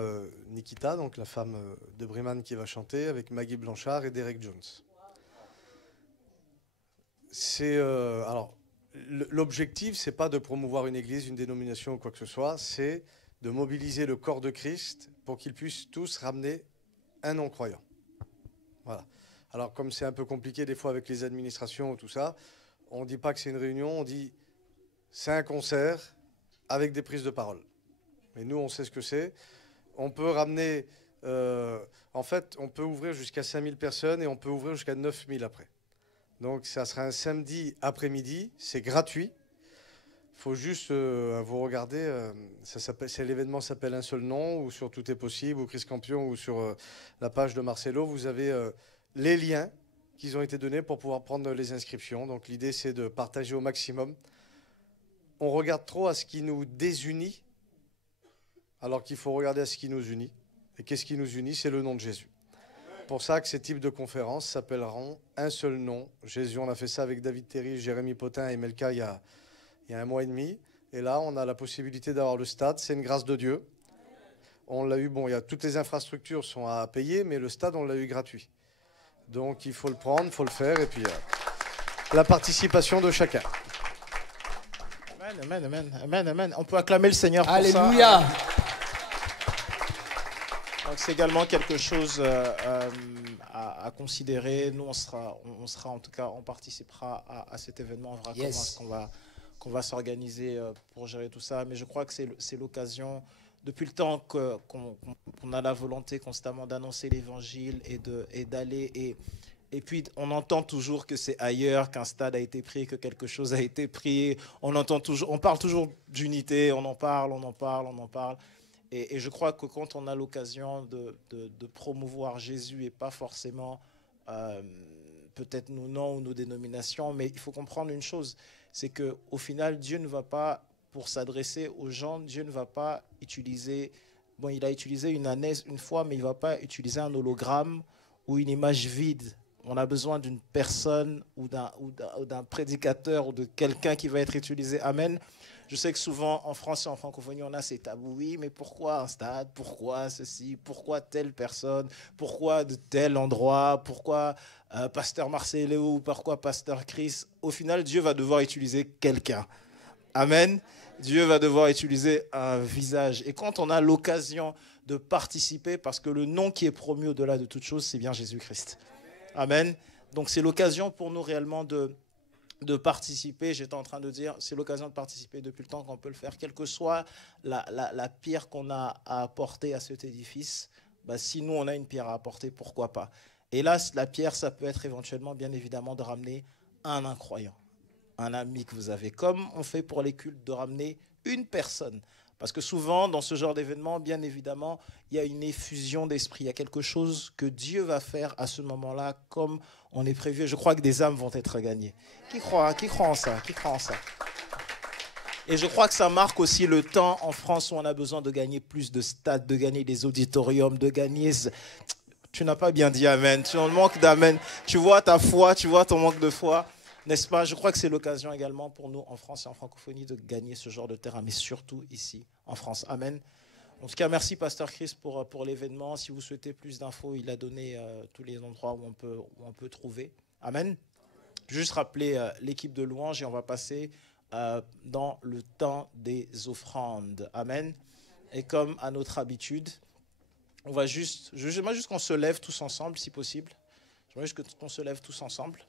Nikita, donc la femme de Briman, qui va chanter avec Maggie Blanchard et Derek Jones. Alors, l'objectif, c'est pas de promouvoir une église, une dénomination ou quoi que ce soit, c'est de mobiliser le corps de Christ pour qu'ils puissent tous ramener un non-croyant. Voilà. Alors, comme c'est un peu compliqué des fois avec les administrations ou tout ça, on ne dit pas que c'est une réunion, on dit c'est un concert avec des prises de parole. Mais nous, on sait ce que c'est. On peut ramener... en fait, on peut ouvrir jusqu'à 5000 personnes et on peut ouvrir jusqu'à 9000 après. Donc, ça sera un samedi après-midi. C'est gratuit. Il faut juste, vous regardez, l'événement s'appelle Un seul nom, ou sur Tout est possible, ou Chris Campion, ou sur la page de Marcelo, vous avez les liens qui ont été donnés pour pouvoir prendre les inscriptions. Donc l'idée, c'est de partager au maximum. On regarde trop à ce qui nous désunit, alors qu'il faut regarder à ce qui nous unit. Et qu'est-ce qui nous unit? C'est le nom de Jésus. Pour ça que ces types de conférences s'appelleront Un seul nom, Jésus. On a fait ça avec David Terry, Jérémy Potin et Melka il y a 1 mois et demi. Et là, on a la possibilité d'avoir le stade. C'est une grâce de Dieu. On l'a eu, toutes les infrastructures sont à payer, mais le stade, on l'a eu gratuit. Donc, il faut le prendre, il faut le faire. Et puis, la participation de chacun. Amen, amen, amen, amen, amen. On peut acclamer le Seigneur pour Alléluia. ça. Donc c'est également quelque chose à considérer. Nous, on sera en tout cas, on participera à cet événement. On verra comment est-ce qu'on va s'organiser pour gérer tout ça. Mais je crois que c'est l'occasion, depuis le temps qu'on a la volonté constamment d'annoncer l'évangile et d'aller. Et puis, on entend toujours que c'est ailleurs qu'un stade a été pris, que quelque chose a été pris. On parle toujours d'unité, on en parle. Et je crois que quand on a l'occasion de promouvoir Jésus et pas forcément peut-être nos noms ou nos dénominations, mais il faut comprendre une chose, c'est qu'au final, Dieu ne va pas, pour s'adresser aux gens, Dieu ne va pas utiliser, il a utilisé une ânesse une fois, mais il ne va pas utiliser un hologramme ou une image vide. On a besoin d'une personne ou d'un prédicateur ou de quelqu'un qui va être utilisé. Amen. Je sais que souvent, en France et en francophonie, on a ces tabous. Oui, mais pourquoi un stade? Pourquoi ceci? Pourquoi telle personne? Pourquoi de tel endroit? Pourquoi Pasteur Marcelo? Pourquoi Pasteur Chris? Au final, Dieu va devoir utiliser quelqu'un. Amen. Dieu va devoir utiliser un visage. Et quand on a l'occasion de participer, parce que le nom qui est promu au-delà de toute chose, c'est bien Jésus-Christ. Amen. Donc c'est l'occasion pour nous réellement de participer. J'étais en train de dire, c'est l'occasion de participer depuis le temps qu'on peut le faire, quelle que soit la pierre qu'on a à apporter à cet édifice. Si nous, on a une pierre à apporter, pourquoi pas? Et là, la pierre, ça peut être éventuellement, bien évidemment, de ramener un incroyant, un ami que vous avez, comme on fait pour les cultes, de ramener une personne. Parce que souvent, dans ce genre d'événement, bien évidemment, il y a une effusion d'esprit. Il y a quelque chose que Dieu va faire à ce moment-là, comme on est prévu. Je crois que des âmes vont être gagnées. Qui croit en ça? Qui croit en ça? Et je crois que ça marque aussi le temps en France où on a besoin de gagner plus de stades, de gagner des auditoriums, de gagner... Tu n'as pas bien dit amen. Tu as le manque d'amen. Tu vois ta foi, tu vois ton manque de foi. N'est-ce pas? Je crois que c'est l'occasion également pour nous en France et en francophonie de gagner ce genre de terrain, mais surtout ici en France. Amen. En tout cas, merci Pasteur Chris pour l'événement. Si vous souhaitez plus d'infos, il a donné tous les endroits où on peut trouver. Amen. Juste rappeler l'équipe de louange et on va passer dans le temps des offrandes. Amen. Et comme à notre habitude, j'aimerais juste qu'on se lève tous ensemble, si possible. J'aimerais juste qu'on se lève tous ensemble.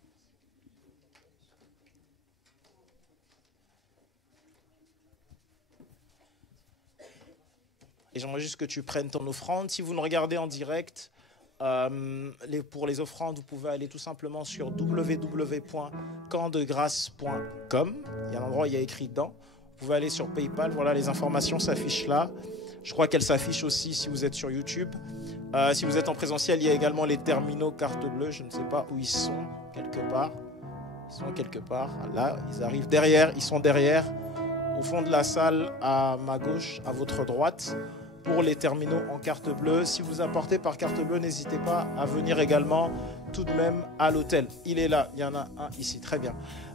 Et j'aimerais juste que tu prennes ton offrande. Si vous nous regardez en direct, pour les offrandes, vous pouvez aller tout simplement sur www.campdegrâce.com. Il y a un endroit où il y a écrit dedans. Vous pouvez aller sur PayPal. Voilà, les informations s'affichent là. Je crois qu'elles s'affichent aussi si vous êtes sur YouTube. Si vous êtes en présentiel, il y a également les terminaux carte bleue. Je ne sais pas où ils sont, quelque part. Ils sont quelque part. Là, ils arrivent derrière. Ils sont derrière, au fond de la salle, à ma gauche, à votre droite, pour les terminaux en carte bleue. Si vous apportez par carte bleue, n'hésitez pas à venir également tout de même à l'hôtel. Il est là, il y en a un ici, très bien.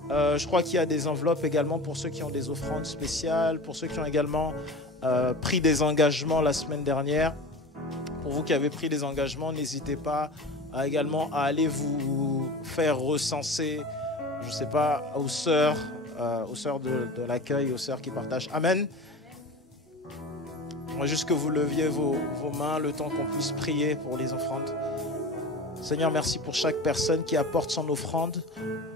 Je crois qu'il y a des enveloppes également pour ceux qui ont des offrandes spéciales, pour ceux qui ont également pris des engagements la semaine dernière. Pour vous qui avez pris des engagements, n'hésitez pas également à aller vous faire recenser, je ne sais pas, aux sœurs de l'accueil, aux sœurs qui partagent. Amen. Juste que vous leviez vos mains le temps qu'on puisse prier pour les offrandes. Seigneur, merci pour chaque personne qui apporte son offrande.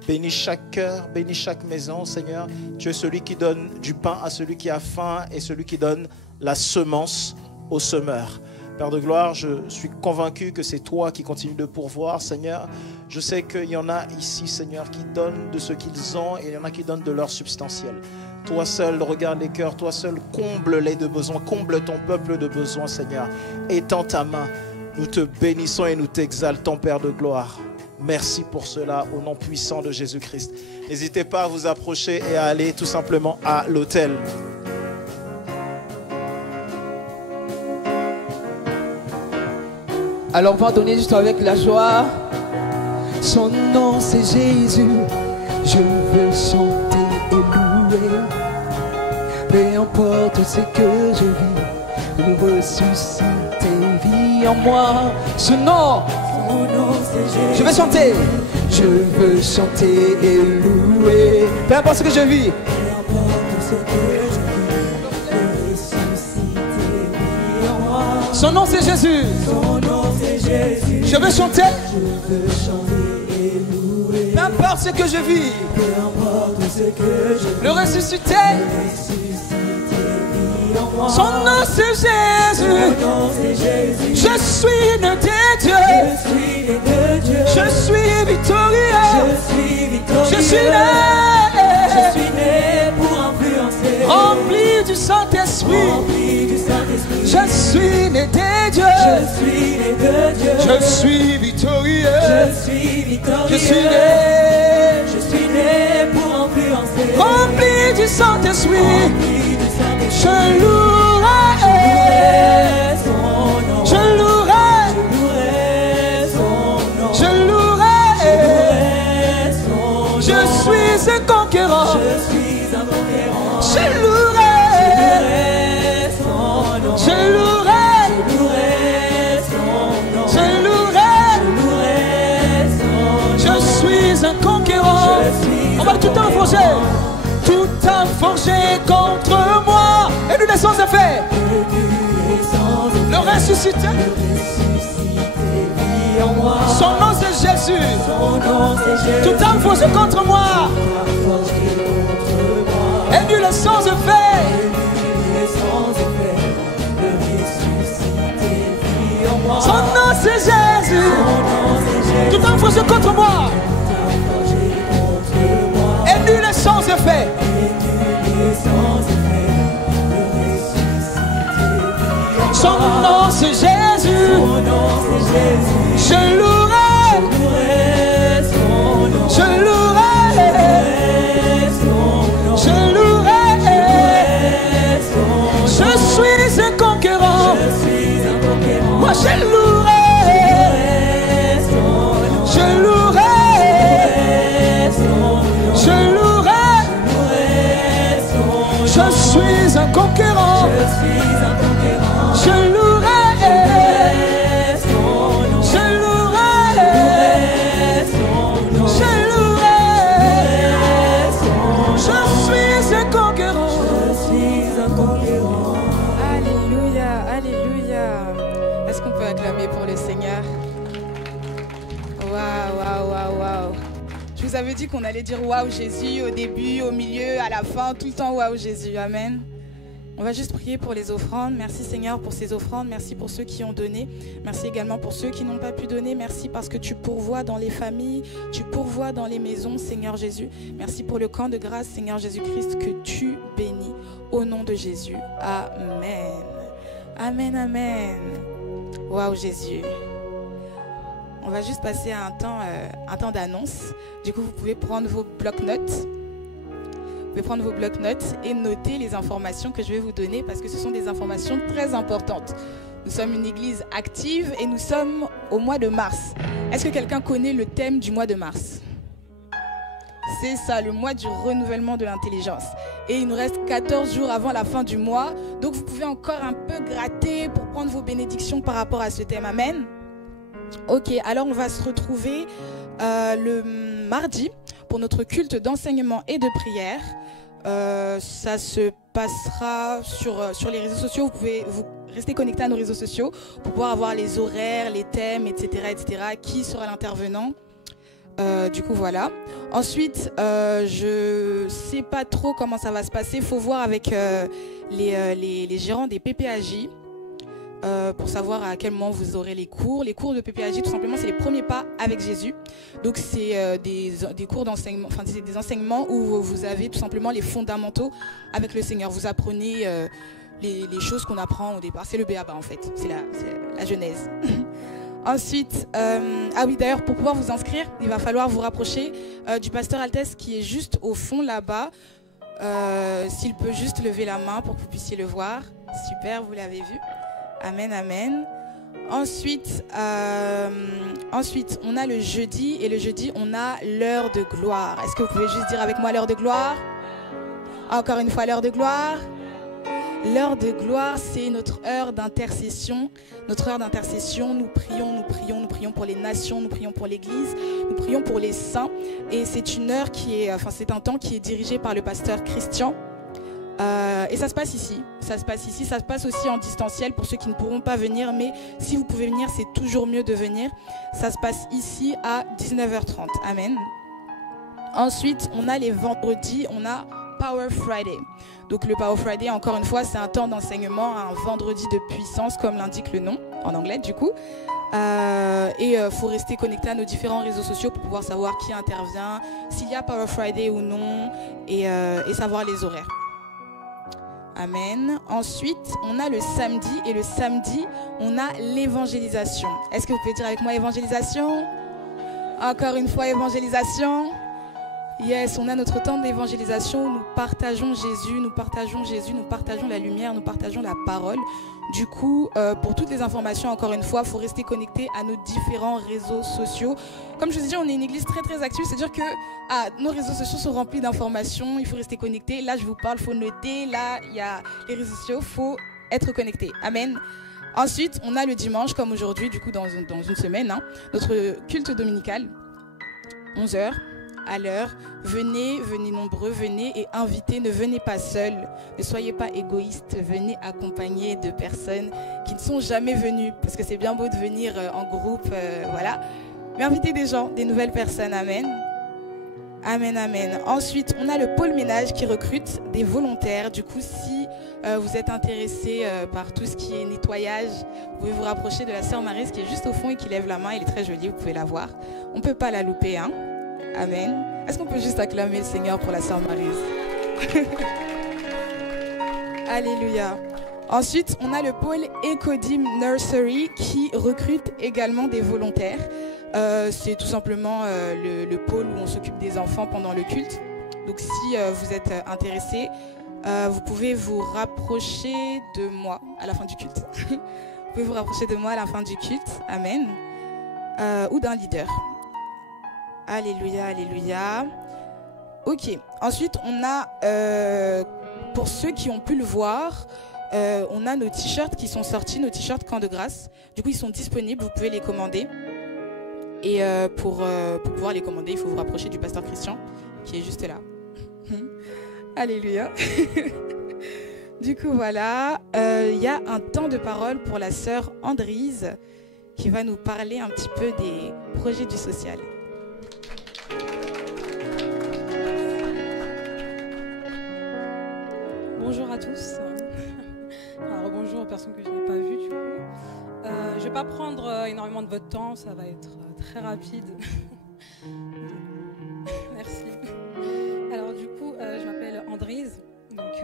Bénis chaque cœur, bénis chaque maison, Seigneur. Tu es celui qui donne du pain à celui qui a faim et celui qui donne la semence au semeur. Père de gloire, je suis convaincu que c'est toi qui continues de pourvoir, Seigneur. Je sais qu'il y en a ici, Seigneur, qui donnent de ce qu'ils ont et il y en a qui donnent de leur substantiel. Toi seul regarde les cœurs, toi seul comble-les de besoins, comble ton peuple de besoins, Seigneur. Étends ta main, nous te bénissons et nous t'exaltons, Père de gloire. Merci pour cela, au nom puissant de Jésus-Christ. N'hésitez pas à vous approcher et à aller tout simplement à l'autel. Alors on va donner juste avec la joie. Son nom c'est Jésus. Je veux chanter et louer. Peu importe ce que je vis, il ressuscite et vit en moi. Son nom c'est Jésus. Je veux chanter. Je veux chanter et louer. Peu importe ce que je vis. Peu importe ce que je vis, il ressuscite et vit en moi. Son nom c'est Jésus. Son nom c'est Jésus. Je veux chanter. Je veux chanter et louer. Peu importe ce que je vis. Peu importe ce que je vis. Le ressuscité. Son nom c'est Jésus. Je suis né de Dieu. Je suis victorieux. Je suis né pour influencer. Rempli du Saint-Esprit. Je suis né de Dieu. Je suis victorieux. Je suis né pour influencer. Rempli du Saint-Esprit. Je louerai son nom. Je louerai son nom. Je louerai son nom. Je suis un conquérant. Je louerai son nom. Je louerai son nom. Je louerai son nom. Je suis un conquérant. On va tout enforger. Tout a forgé contre moi. Et nous naissons de fait. Le ressuscité. Son nom c'est Jésus. Tout a forgé contre moi. Et nous naissons de fait. Son nom c'est Jésus. Tout a forgé contre moi. Et nul est sans effet. Son nom c'est Jésus. Je louerai. Je louerai. Je louerai. Je suis un conquérant. Moi je louerai. Je louerai. Je louerai. Je suis un conquérant. Je louerai. Je louerai. Je louerai. Je suis un conquérant. Alléluia, alléluia. Est-ce qu'on peut acclamer pour le Seigneur? Waouh, waouh, waouh, waouh. Je vous avais dit qu'on allait dire waouh Jésus au début, au milieu, à la fin, tout le temps waouh Jésus. Amen. On va juste prier pour les offrandes. Merci Seigneur pour ces offrandes. Merci pour ceux qui ont donné. Merci également pour ceux qui n'ont pas pu donner. Merci parce que tu pourvois dans les familles, tu pourvois dans les maisons, Seigneur Jésus. Merci pour le camp de grâce, Seigneur Jésus-Christ, que tu bénis. Au nom de Jésus. Amen. Amen, amen. Waouh Jésus. On va juste passer à un temps d'annonce. Du coup, vous pouvez prendre vos blocs-notes. Vous pouvez prendre vos blocs-notes et noter les informations que je vais vous donner parce que ce sont des informations très importantes. Nous sommes une église active et nous sommes au mois de mars. Est-ce que quelqu'un connaît le thème du mois de mars? C'est ça, le mois du renouvellement de l'intelligence. Et il nous reste 14 jours avant la fin du mois. Donc, vous pouvez encore un peu gratter pour prendre vos bénédictions par rapport à ce thème. Amen. Ok, alors on va se retrouver le mardi pour notre culte d'enseignement et de prière. Ça se passera sur les réseaux sociaux. Vous pouvez vous rester connecté à nos réseaux sociaux pour pouvoir avoir les horaires, les thèmes, etc. Qui sera l'intervenant. Du coup, voilà. Ensuite, je sais pas trop comment ça va se passer. Il faut voir avec les gérants des PPAJ. pour savoir à quel moment vous aurez les cours. Les cours de PPAJ, tout simplement, c'est les premiers pas avec Jésus. Donc, c'est des cours d'enseignement, enfin, c'est des enseignements où vous avez tout simplement les fondamentaux avec le Seigneur. Vous apprenez les choses qu'on apprend au départ. C'est le B.A.B.A. en fait, c'est la genèse. Ensuite, ah oui, d'ailleurs, pour pouvoir vous inscrire, il va falloir vous rapprocher du pasteur Altesse qui est juste au fond là-bas. S'il peut juste lever la main pour que vous puissiez le voir. Super, vous l'avez vu. Amen, amen. Ensuite, on a le jeudi. Et le jeudi, on a l'heure de gloire. Est-ce que vous pouvez juste dire avec moi l'heure de gloire? Encore une fois, l'heure de gloire. L'heure de gloire, c'est notre heure d'intercession. Notre heure d'intercession, nous prions pour les nations, nous prions pour l'Église, nous prions pour les saints. Et c'est une heure c'est un temps qui est dirigé par le pasteur Christian. Et ça se passe ici. Ça se passe aussi en distanciel pour ceux qui ne pourront pas venir. Mais si vous pouvez venir, c'est toujours mieux de venir. Ça se passe ici à 19h30. Amen. Ensuite, on a les vendredis, on a Power Friday. Donc le Power Friday, encore une fois, c'est un temps d'enseignement, un vendredi de puissance, comme l'indique le nom, en anglais du coup. Et faut rester connecté à nos différents réseaux sociaux pour pouvoir savoir qui intervient, s'il y a Power Friday ou non, et savoir les horaires. Amen. Ensuite, on a le samedi, et le samedi, on a l'évangélisation. Est-ce que vous pouvez dire avec moi évangélisation? Encore une fois, évangélisation. Yes, on a notre temps d'évangélisation où nous partageons Jésus, nous partageons la lumière, nous partageons la parole. Du coup, pour toutes les informations, encore une fois, il faut rester connecté à nos différents réseaux sociaux. Comme je vous dis, on est une église très très active, c'est-à-dire que nos réseaux sociaux sont remplis d'informations, il faut rester connecté. Là, je vous parle, il faut noter, là, il y a les réseaux sociaux, il faut être connecté. Amen. Ensuite, on a le dimanche, comme aujourd'hui, du coup, dans une semaine, notre culte dominical, 11h. À l'heure, venez nombreux, venez et invitez, ne venez pas seuls, ne soyez pas égoïstes, venez accompagnés de personnes qui ne sont jamais venues, parce que c'est bien beau de venir en groupe, voilà, mais invitez des gens, des nouvelles personnes, amen. Amen, amen. Ensuite, on a le pôle ménage qui recrute des volontaires. Du coup, si vous êtes intéressé par tout ce qui est nettoyage, vous pouvez vous rapprocher de la sœur Maryse qui est juste au fond et qui lève la main, elle est très jolie, vous pouvez la voir. On ne peut pas la louper, hein. Amen. Est-ce qu'on peut juste acclamer le Seigneur pour la sœur Maryse? Alléluia. Ensuite, on a le pôle Ecodim Nursery qui recrute également des volontaires. C'est tout simplement le pôle où on s'occupe des enfants pendant le culte. Donc si vous êtes intéressé, vous pouvez vous rapprocher de moi à la fin du culte. Vous pouvez vous rapprocher de moi à la fin du culte. Amen. Ou d'un leader. Alléluia, alléluia. Ok. Ensuite, on a, pour ceux qui ont pu le voir, on a nos t-shirts qui sont sortis, nos t-shirts Camp de Grâce. Du coup, ils sont disponibles, vous pouvez les commander. Et pour pouvoir les commander, il faut vous rapprocher du pasteur Christian, qui est juste là. Alléluia. Du coup, voilà. Il y a un temps de parole pour la sœur Andrise, qui va nous parler un petit peu des projets du social. Bonjour à tous. Alors, bonjour aux personnes que je n'ai pas vues. Du coup. Je ne vais pas prendre énormément de votre temps, ça va être très rapide. Merci. Alors du coup, je m'appelle Andrise. Donc,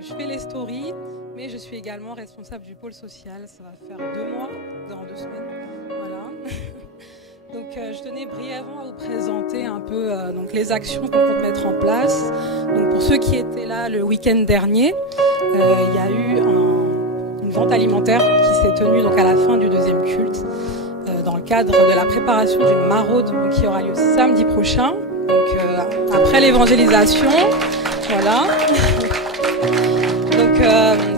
je fais les stories, mais je suis également responsable du pôle social. Ça va faire 2 mois, dans 2 semaines. Voilà. Donc, je tenais brièvement à vous présenter un peu donc les actions qu'on compte mettre en place. Donc, pour ceux qui étaient là le week-end dernier, il y a eu une vente alimentaire qui s'est tenue donc à la fin du 2e culte, dans le cadre de la préparation d'une maraude donc, qui aura lieu samedi prochain. Donc, après l'évangélisation, voilà. Donc,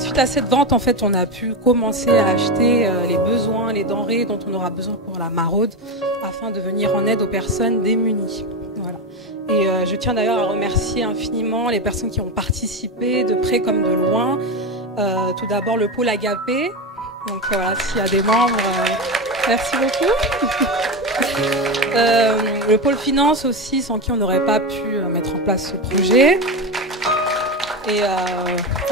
suite à cette vente, en fait, on a pu commencer à acheter les besoins, les denrées dont on aura besoin pour la maraude, afin de venir en aide aux personnes démunies. Voilà. Et je tiens d'ailleurs à remercier infiniment les personnes qui ont participé, de près comme de loin. Tout d'abord, le pôle Agapé. Donc voilà, s'il y a des membres, merci beaucoup. Le pôle finance aussi, sans qui on n'aurait pas pu mettre en place ce projet. Et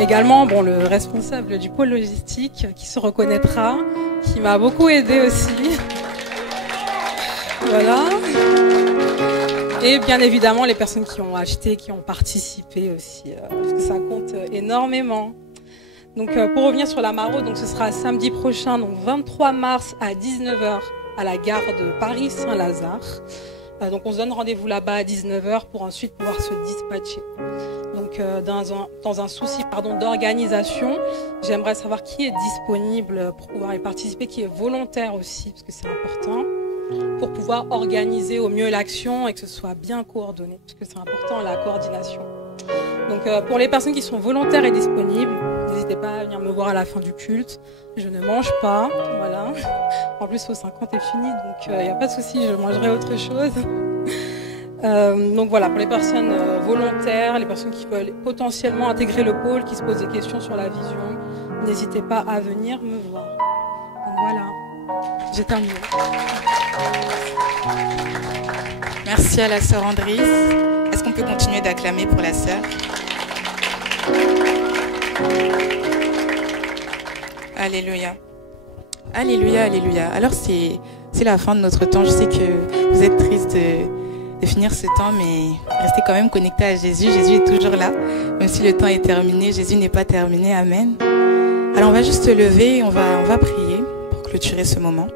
également, bon, le responsable du pôle logistique qui se reconnaîtra, qui m'a beaucoup aidé aussi. Voilà. Et bien évidemment, les personnes qui ont acheté, qui ont participé aussi, parce que ça compte énormément. Donc, pour revenir sur la maraude, donc ce sera samedi prochain, donc 23 mars à 19h à la gare de Paris-Saint-Lazare. Donc, on se donne rendez-vous là-bas à 19h pour ensuite pouvoir se dispatcher. Donc, dans un souci d'organisation, j'aimerais savoir qui est disponible pour pouvoir y participer, qui est volontaire aussi, parce que c'est important, pour pouvoir organiser au mieux l'action et que ce soit bien coordonné, parce que c'est important la coordination. Donc pour les personnes qui sont volontaires et disponibles, n'hésitez pas à venir me voir à la fin du culte. Je ne mange pas, voilà. En plus, au 50 est fini, donc il n'y a pas de souci, je mangerai autre chose. Donc voilà, pour les personnes volontaires, les personnes qui veulent potentiellement intégrer le pôle, qui se posent des questions sur la vision, n'hésitez pas à venir me voir. Donc voilà, j'ai terminé. Merci à la sœur Andrise. Est-ce qu'on peut continuer d'acclamer pour la sœur? Alléluia. Alléluia, alléluia. Alors c'est la fin de notre temps. Je sais que vous êtes triste de finir ce temps, mais restez quand même connectés à Jésus. Jésus est toujours là. Même si le temps est terminé, Jésus n'est pas terminé. Amen. Alors on va juste se lever et on va prier pour clôturer ce moment.